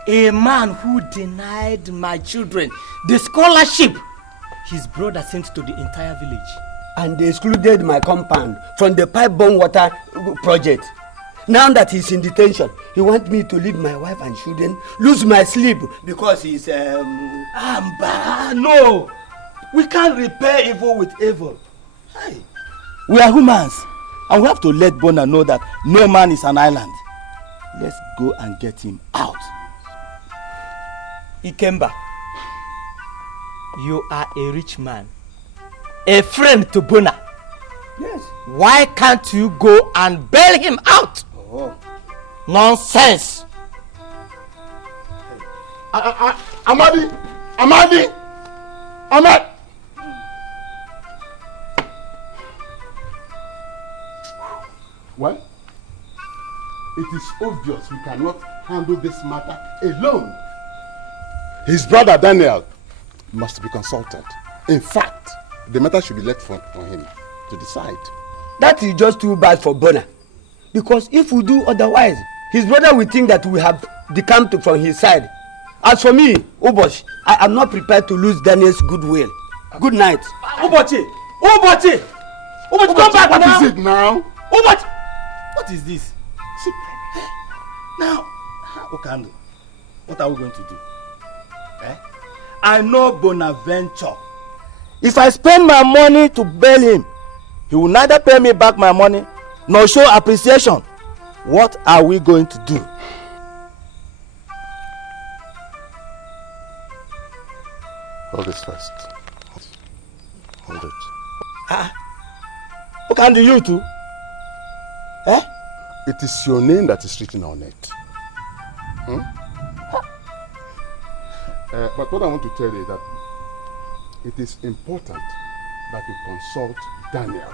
A man who denied my children the scholarship his brother sent to the entire village. And they excluded my compound from the pipe-borne water project. Now that he's in detention, he wants me to leave my wife and children, lose my sleep because he's no, we can't repair evil with evil. Hey. We are humans, and we have to let Bona know that no man is an island. Let's go and get him out. Ikemba, you are a rich man, a friend to Bona. Yes. Why can't you go and bail him out? Oh. Nonsense. Amadi! Well, it is obvious we cannot handle this matter alone. His brother Daniel must be consulted. In fact, the matter should be left on him to decide. That is just too bad for Bona. Because if we do otherwise, his brother will think that we have decamped from his side. As for me, Obochi, I am not prepared to lose Daniel's goodwill. Good night. Obochi, come back now. What is it now? Obochi, what is this? See, now, Okando, what are we going to do? I know Bonaventure. If I spend my money to bail him, he will neither pay me back my money nor show appreciation. What are we going to do? Hold this first. Hold it. Okando, you too? It is your name that is written on it. But what I want to tell you is that it is important that you consult Daniel.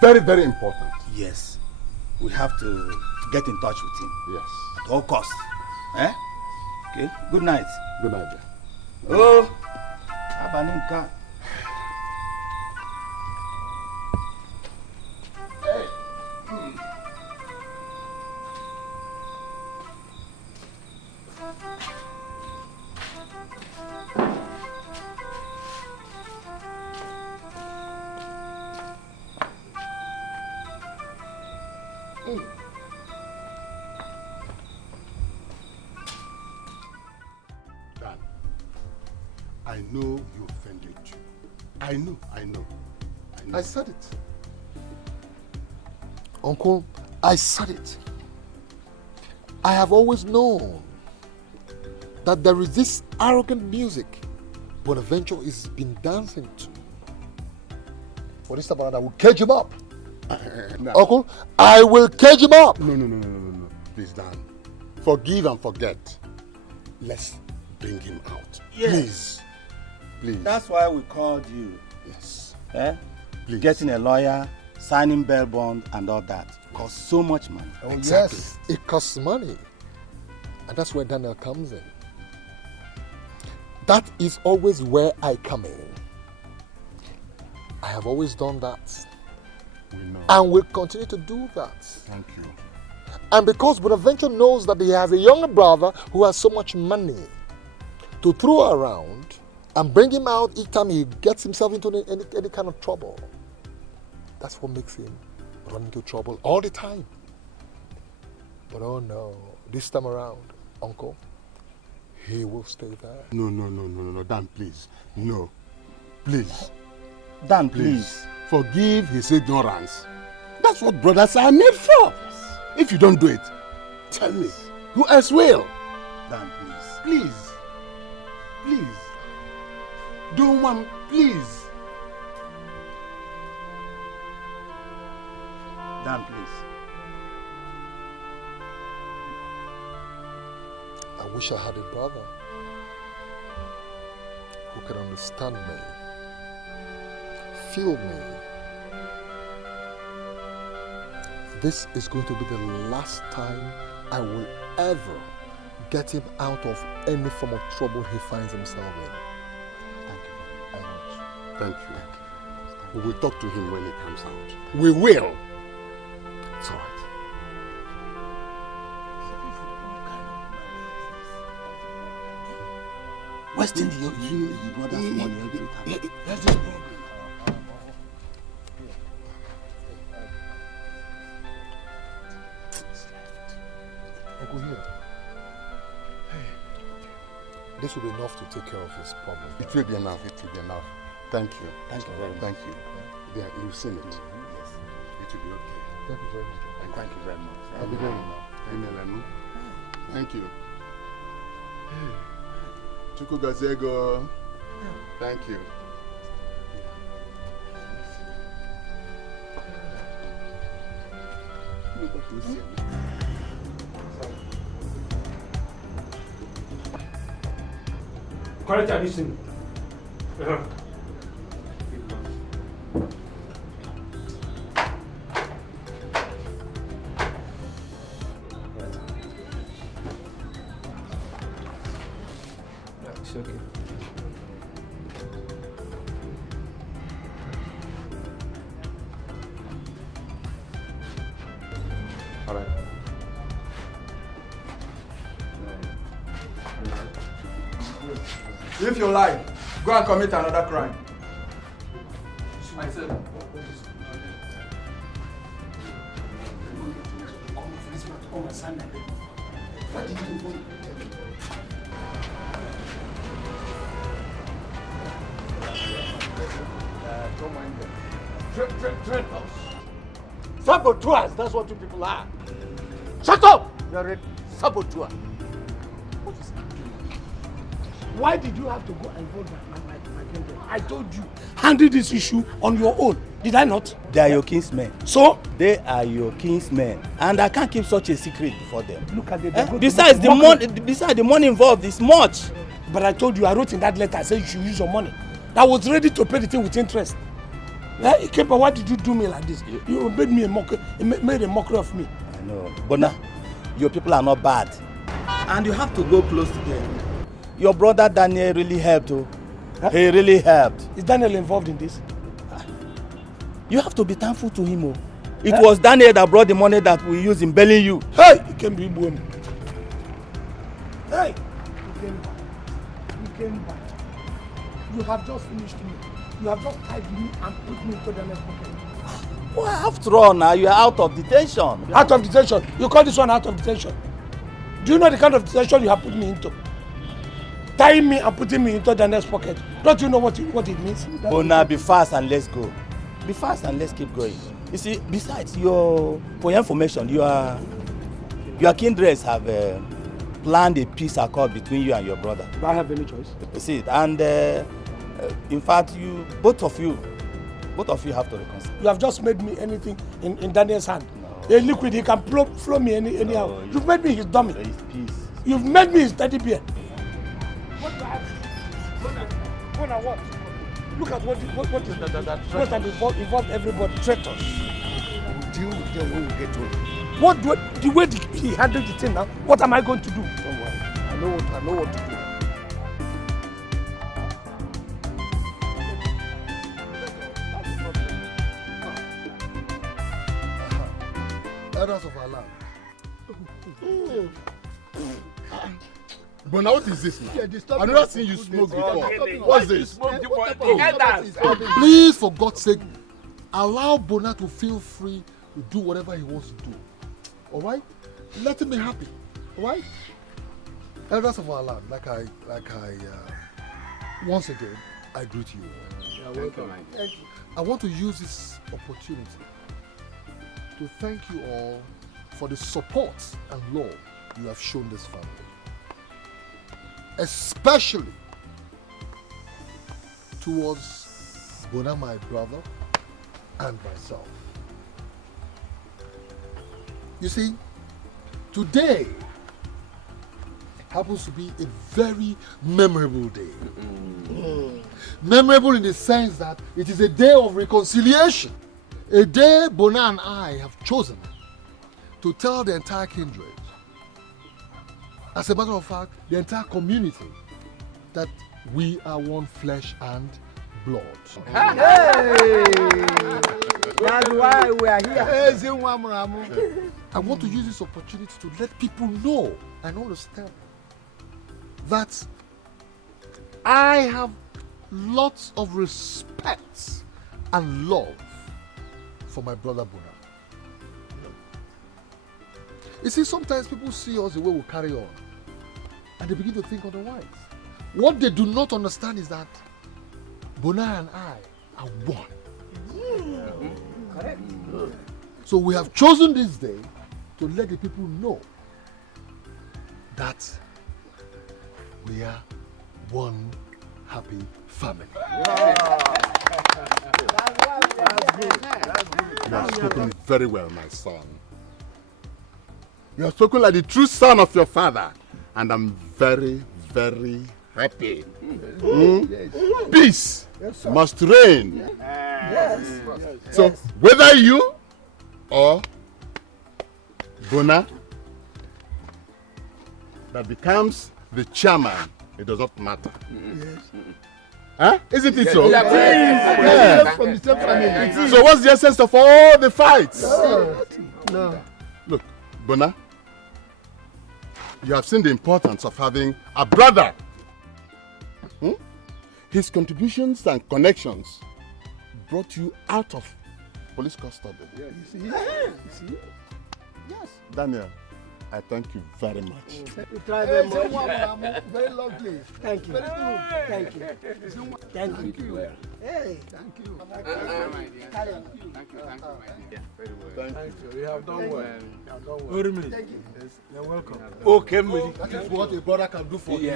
Very, very important. Yes. We have to get in touch with him. Yes. At all costs. Okay. Good night. Good night. Oh. Paninka. Dan, I know you offended you. I know. I said it. Uncle, I said it. I have always known that there is this arrogant music Bonaventure has been dancing to. For this time around, I will cage him up. No. Uncle, I will cage him up. No. Please, Dan. Forgive and forget. Let's bring him out. Yes. Please. That's why we called you. Yes. Please. Getting a lawyer, signing bail bond, and all that costs so much money. Oh, exactly. Yes, it costs money. And that's where Daniel comes in. That is always where I come in. I have always done that. We know. And will continue to do that. Thank you. And because Bonaventure knows that he has a younger brother who has so much money to throw around and bring him out each time he gets himself into any kind of trouble. That's what makes him run into trouble all the time. But oh no, this time around, Uncle, he will stay there. No, Dan, please. No. Please. Dan, please. Forgive his ignorance. That's what brothers are made for. If you don't do it, tell me, who else will? Dan, please. Please. Don't want, please. Dan, please. I wish I had a brother who can understand me, feel me. This is going to be the last time I will ever get him out of any form of trouble he finds himself in. Thank you very much. Thank you. We will talk to him when he comes out. We will. It's all right. Wasting the brother's money every time. That's this problem. Uncle, here. This will be enough to take care of his problem. It will be enough. Thank you. Thank you very much. Thank you. Yeah, you've seen it. Yes. It will be okay. Thank you very much. Thank you very much. I'll be going. Thank you. Chuku Gazego. Thank you. Correct addition. It's okay. All right. If you lie, go and commit another crime. Myself. Don't mind them. Traitors. Saboteurs, that's what you people are. Shut up! You're a saboteur. Why did you have to go and involve my kingdom? I told you, handle this issue on your own. Did I not? They are your kinsmen. So? They are your kinsmen. And I can't keep such a secret before them. Look at them. Besides, the money involved is much. But I told you, I wrote in that letter, I said you should use your money. I was ready to pay the thing with interest. Kepa, why did you do me like this? You made me made a mockery of me. I know. But now, your people are not bad. And you have to go close to them. Your brother Daniel really helped. He really helped. Is Daniel involved in this? You have to be thankful to him. Oh. It was Daniel that brought the money that we used in bailing you. Hey, you can be born. Hey, you came back. You came back. You have just finished me. You have just tied me and put me into the next pocket. Well, after all, now you are out of detention. Out of detention? You call this one out of detention? Do you know the kind of detention you have put me into? Tying me and putting me into the next pocket. Don't you know what it means? Oh, now be fast and let's go. Be fast and let's keep going. You see, besides, for your information, your kindreds have planned a peace accord between you and your brother. Do I have any choice? You see, and in fact, both of you have to reconcile. You have just made me anything in Daniel's hand. No. A liquid, he can flow me anyhow. No, you've made me his dummy. His peace. You've made me his teddy bear. What do I have? What? Look at what is that involved everybody. Traitors. We'll deal with them when we get to it. The way he handled the thing now, what am I going to do? Don't worry. I know what to do. Elders of our land. But now what is this now? I've never seen you smoke before. What's this? Please, for God's sake, allow Bona to feel free to do whatever he wants to do. Alright? Let him be happy. Alright? Elders of our land, like I once again, I greet you. You're welcome. Thank you. I want to use this opportunity to thank you all for the support and love you have shown this family. Especially towards Bona, my brother, and myself. You see, today happens to be a very memorable day. Memorable in the sense that it is a day of reconciliation. A day Bona and I have chosen to tell the entire kindred, as a matter of fact, the entire community, that we are one flesh and blood. Hey! That's why we are here. I want to use this opportunity to let people know and understand that I have lots of respect and love for my brother Bona. You see, sometimes people see us the way we carry on and they begin to think otherwise. What they do not understand is that Bona and I are one. Correct. So we have chosen this day to let the people know that we are one happy family. You have spoken very well, my son. You have spoken like the true son of your father, and I'm very, very happy. Peace must reign. So, whether you or Bona that becomes the chairman, it does not matter. Huh? Isn't it so? Yeah. From the same family. So what's the essence of all the fights? No. Look, Bona, you have seen the importance of having a brother. His contributions and connections brought you out of police custody. Yeah, you see? Yes. Daniel, I thank you very much. You try very much. Very lovely. Thank you. Very good. Thank you. Thank you. Hey, thank you. Thank you, my dear. Very well. Thank you. You have done well. Thank you. Yes, you're welcome. Okay, that is what a brother can do for you.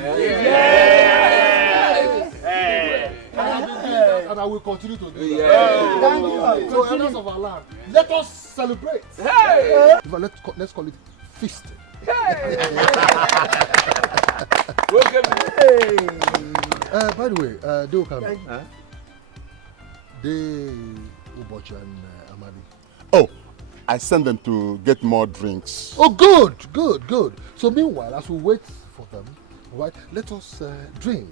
And I will continue to do that. Thank you. So, elders of our land, let us celebrate. Let's call it feasting. By the way, they will come. They Ubochi and Amadi. Oh, I sent them to get more drinks. Oh, good. So meanwhile, as we wait for them, Right? Let us drink.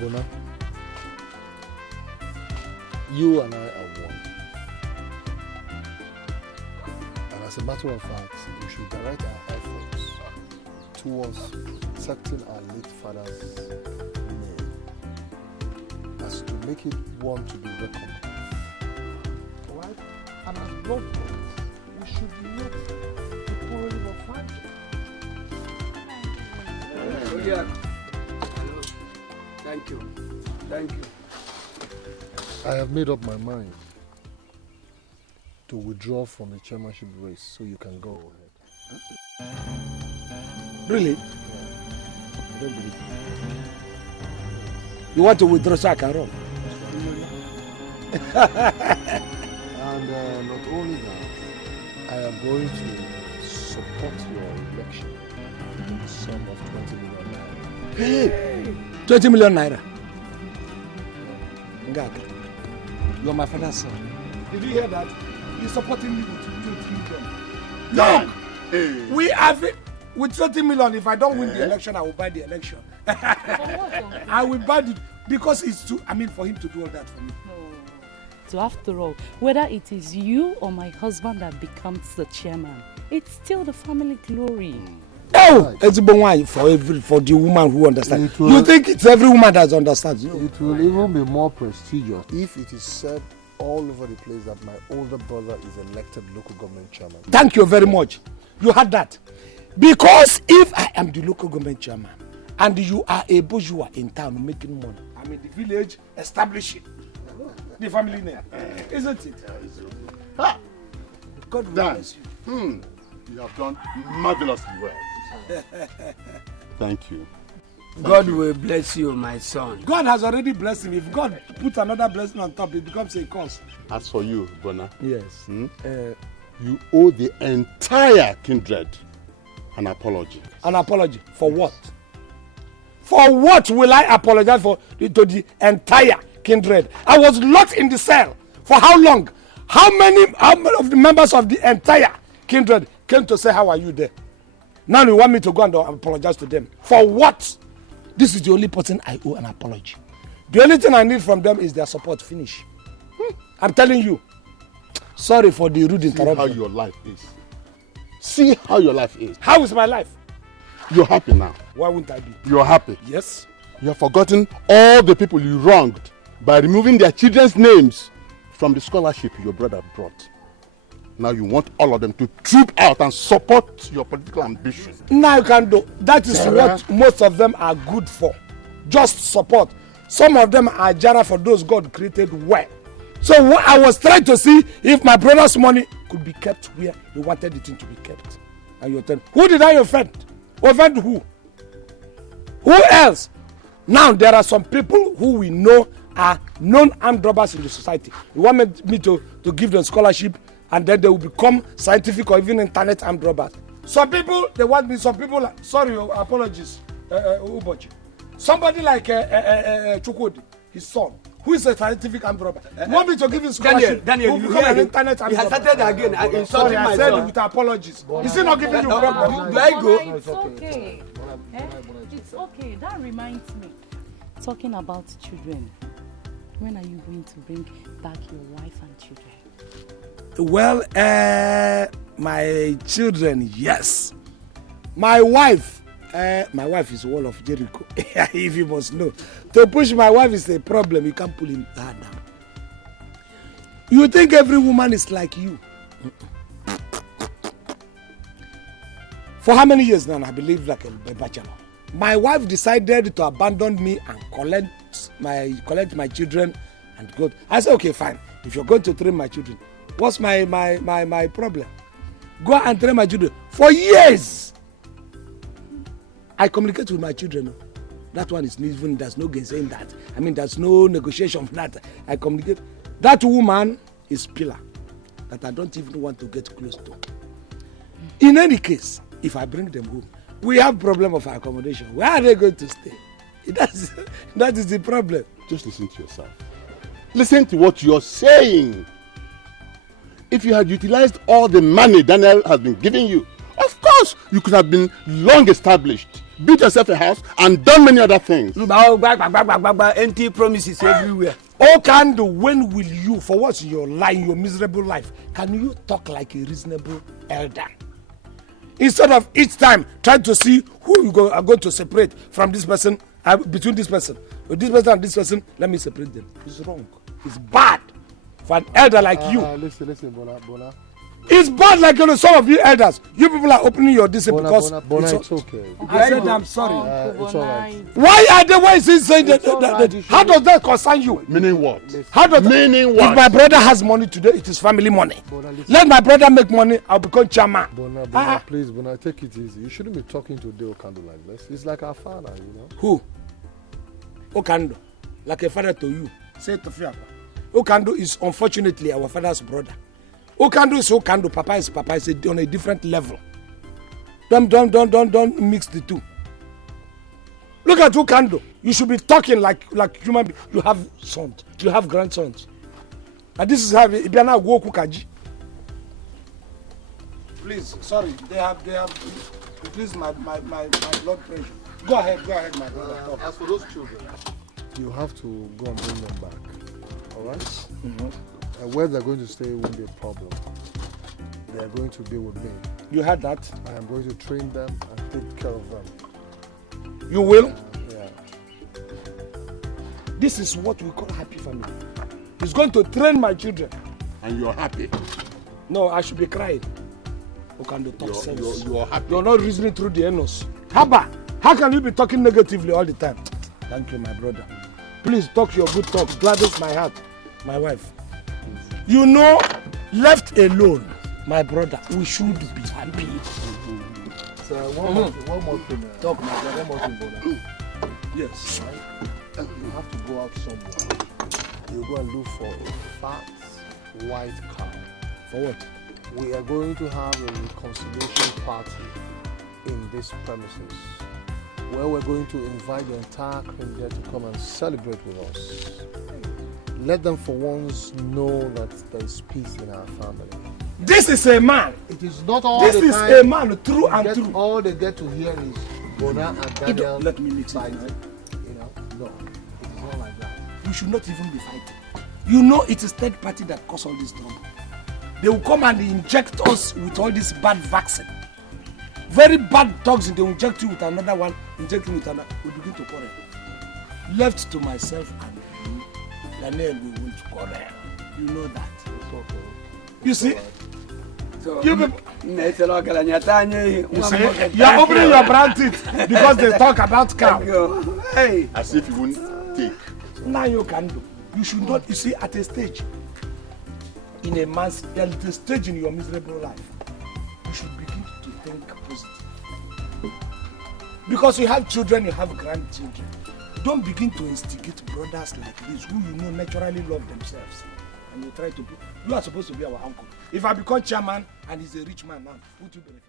Bona, you and I are one. And as a matter of fact, we should direct our efforts towards protecting our late father's name, as to make it one to be reckoned with. Alright? And as blood brothers, we should not be quarreling or fighting. Yeah. Thank you. Thank you. I have made up my mind to withdraw from the chairmanship race so you can go ahead. Really? Yeah. I don't believe it. You want to withdraw so I can run? And not only that, I am going to support your election in the sum of 20 million naira. Hey! 20 million naira. Ngaka, you are my father's son. Did you hear that? He's supporting me with 20 million. No! Hey. We have it with 20 million. If I don't win the election, I will buy the election. I will buy it because it's too, for him to do all that for me. So after all, whether it is you or my husband that becomes the chairman, it's still the family glory. Oh, it's for the woman who understands. You think it's every woman that understands? No. It will even be more prestigious if it is said all over the place that my older brother is elected local government chairman. Thank you very much. You had that. Because if I am the local government chairman and you are a bourgeois in town making money, I'm in the village establishing the family name, isn't it? God will bless you. You have done marvelously well. Thank you. God will bless you, my son. God has already blessed him. If God put another blessing on top, it becomes a curse. As for you, Bona, yes, you owe the entire kindred an apology. An apology for what? For what will I apologize for to the entire kindred? I was locked in the cell for how long? How many of the members of the entire kindred came to say how are you there? Now you want me to go and apologize to them. For what? This is the only person I owe an apology. The only thing I need from them is their support. Finish. I'm telling you. Sorry for the rude interruption. See how your life is. See how your life is. How is my life? You're happy now. Why wouldn't I be? You're happy. Yes. You have forgotten all the people you wronged by removing their children's names from the scholarship your brother brought. Now you want all of them to troop out and support your political ambition. Now you can do. That is what most of them are good for. Just support. Some of them are jara for those God created well. So what I was trying to see if my brother's money could be kept where he wanted it to be kept. And you tell, who did I offend? Offend who? Who else? Now there are some people who we know are known armed robbers in the society. You want me to give them scholarship and then they will become scientific or even internet armed robbers. Some people, they want me, some people, sorry, apologies, Ubochi. Somebody like Chukwudi, his son, who is a scientific armed robber. You want me to give him scholarship? Daniel, you hear an internet armed robber. He has started again, insulting my son. I said with apologies. Is he not giving you problem? Do I go? It's okay. It's okay. That reminds me. Talking about children, when are you going to bring back your wife and children? Well, my children, yes. My wife is wall of Jericho. If you must know, to push my wife is a problem. You can't pull her down. You think every woman is like you? For how many years now? I believe like a bachelor. My wife decided to abandon me and collect my children and go. I said, okay, fine. If you're going to train my children, what's my problem? Go and train my children. For years, I communicate with my children. That one is even, there's no saying that. I mean, there's no negotiation for that. I communicate. That woman is pillar that I don't even want to get close to. In any case, if I bring them home, we have problem of accommodation. Where are they going to stay? That is the problem. Just listen to yourself. Listen to what you're saying. If you had utilized all the money Daniel has been giving you, of course you could have been long established, built yourself a house, and done many other things. Empty promises everywhere. Oh, Kando, when will you, for what's your life, your miserable life, can you talk like a reasonable elder? Instead of each time trying to see who you are going to separate from this person, between this person, with this person and this person, let me separate them. It's wrong. It's bad for an elder like you. Listen, Bona. It's bad like some of you elders. You people are opening your discipline because Bona, it's okay. I said I'm sorry. It's all right. Why are they? Why is he saying that? How does that concern you? Meaning what? How does meaning what? If my brother has money today, it is family money. Let my brother make money. I'll become chairman. Bona, please, Bona, take it easy. You shouldn't be talking to Deo Kando like this. He's like our father, you know. Who? Okando, like a father to you. Say it to Fiapa. Okando is unfortunately our father's brother. Okando is Okando, Papa is Papa. It's on a different level. Don't mix the two. Look at Okando. You should be talking like human being. You have sons. You have grandsons. And this is how Ibiana go Kukaji. Please, sorry, they have increased my blood pressure. Go ahead, my brother. As for those children, you have to go and bring them back. All right? Mm-hmm. Where they're going to stay won't be a problem. They are going to be with me. You heard that? I am going to train them and take care of them. You will? Yeah. This is what we call happy family. He's going to train my children. And you're happy? No, I should be crying. Okando talk sense. You're happy. You're not reasoning through the anus. Haba, how can you be talking negatively all the time? Thank you, my brother. Please talk your good talk. Gladdens my heart, my wife. You know, left alone, my brother, we should be happy. So one more thing. Talk, my brother. One more thing, brother. Yes. Right? You have to go out somewhere. You go and look for a fat white cow. For what? We are going to have a reconciliation party in this premises, where we're going to invite the entire Krindia to come and celebrate with us. Let them for once know that there is peace in our family. This is a man. It is not all this the is time. A man, true and true. All they get to hear is Bona and Daniel. Let me mix it. You know, no, it is not like that. We should not even be fighting. You know, it is third party that cause all this trouble. They will come and inject us with all this bad vaccine. Very bad toxin, they will inject you with another one, inject you with another. We begin to quarrel. Left to myself and you, Daniel, we won't quarrel. You know that. You see? So, you people, you see, you are opening your brand teeth because they talk about cow. Hey. As if you wouldn't take. Now you can do. You should not, you see, at a stage, in a man's, at a stage in your miserable life, you should begin to think positive. Because you have children, you have grandchildren. Don't begin to instigate brothers like this who you know naturally love themselves. And you try to do, you are supposed to be our uncle. If I become chairman and he's a rich man now, would you benefit?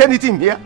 anything here?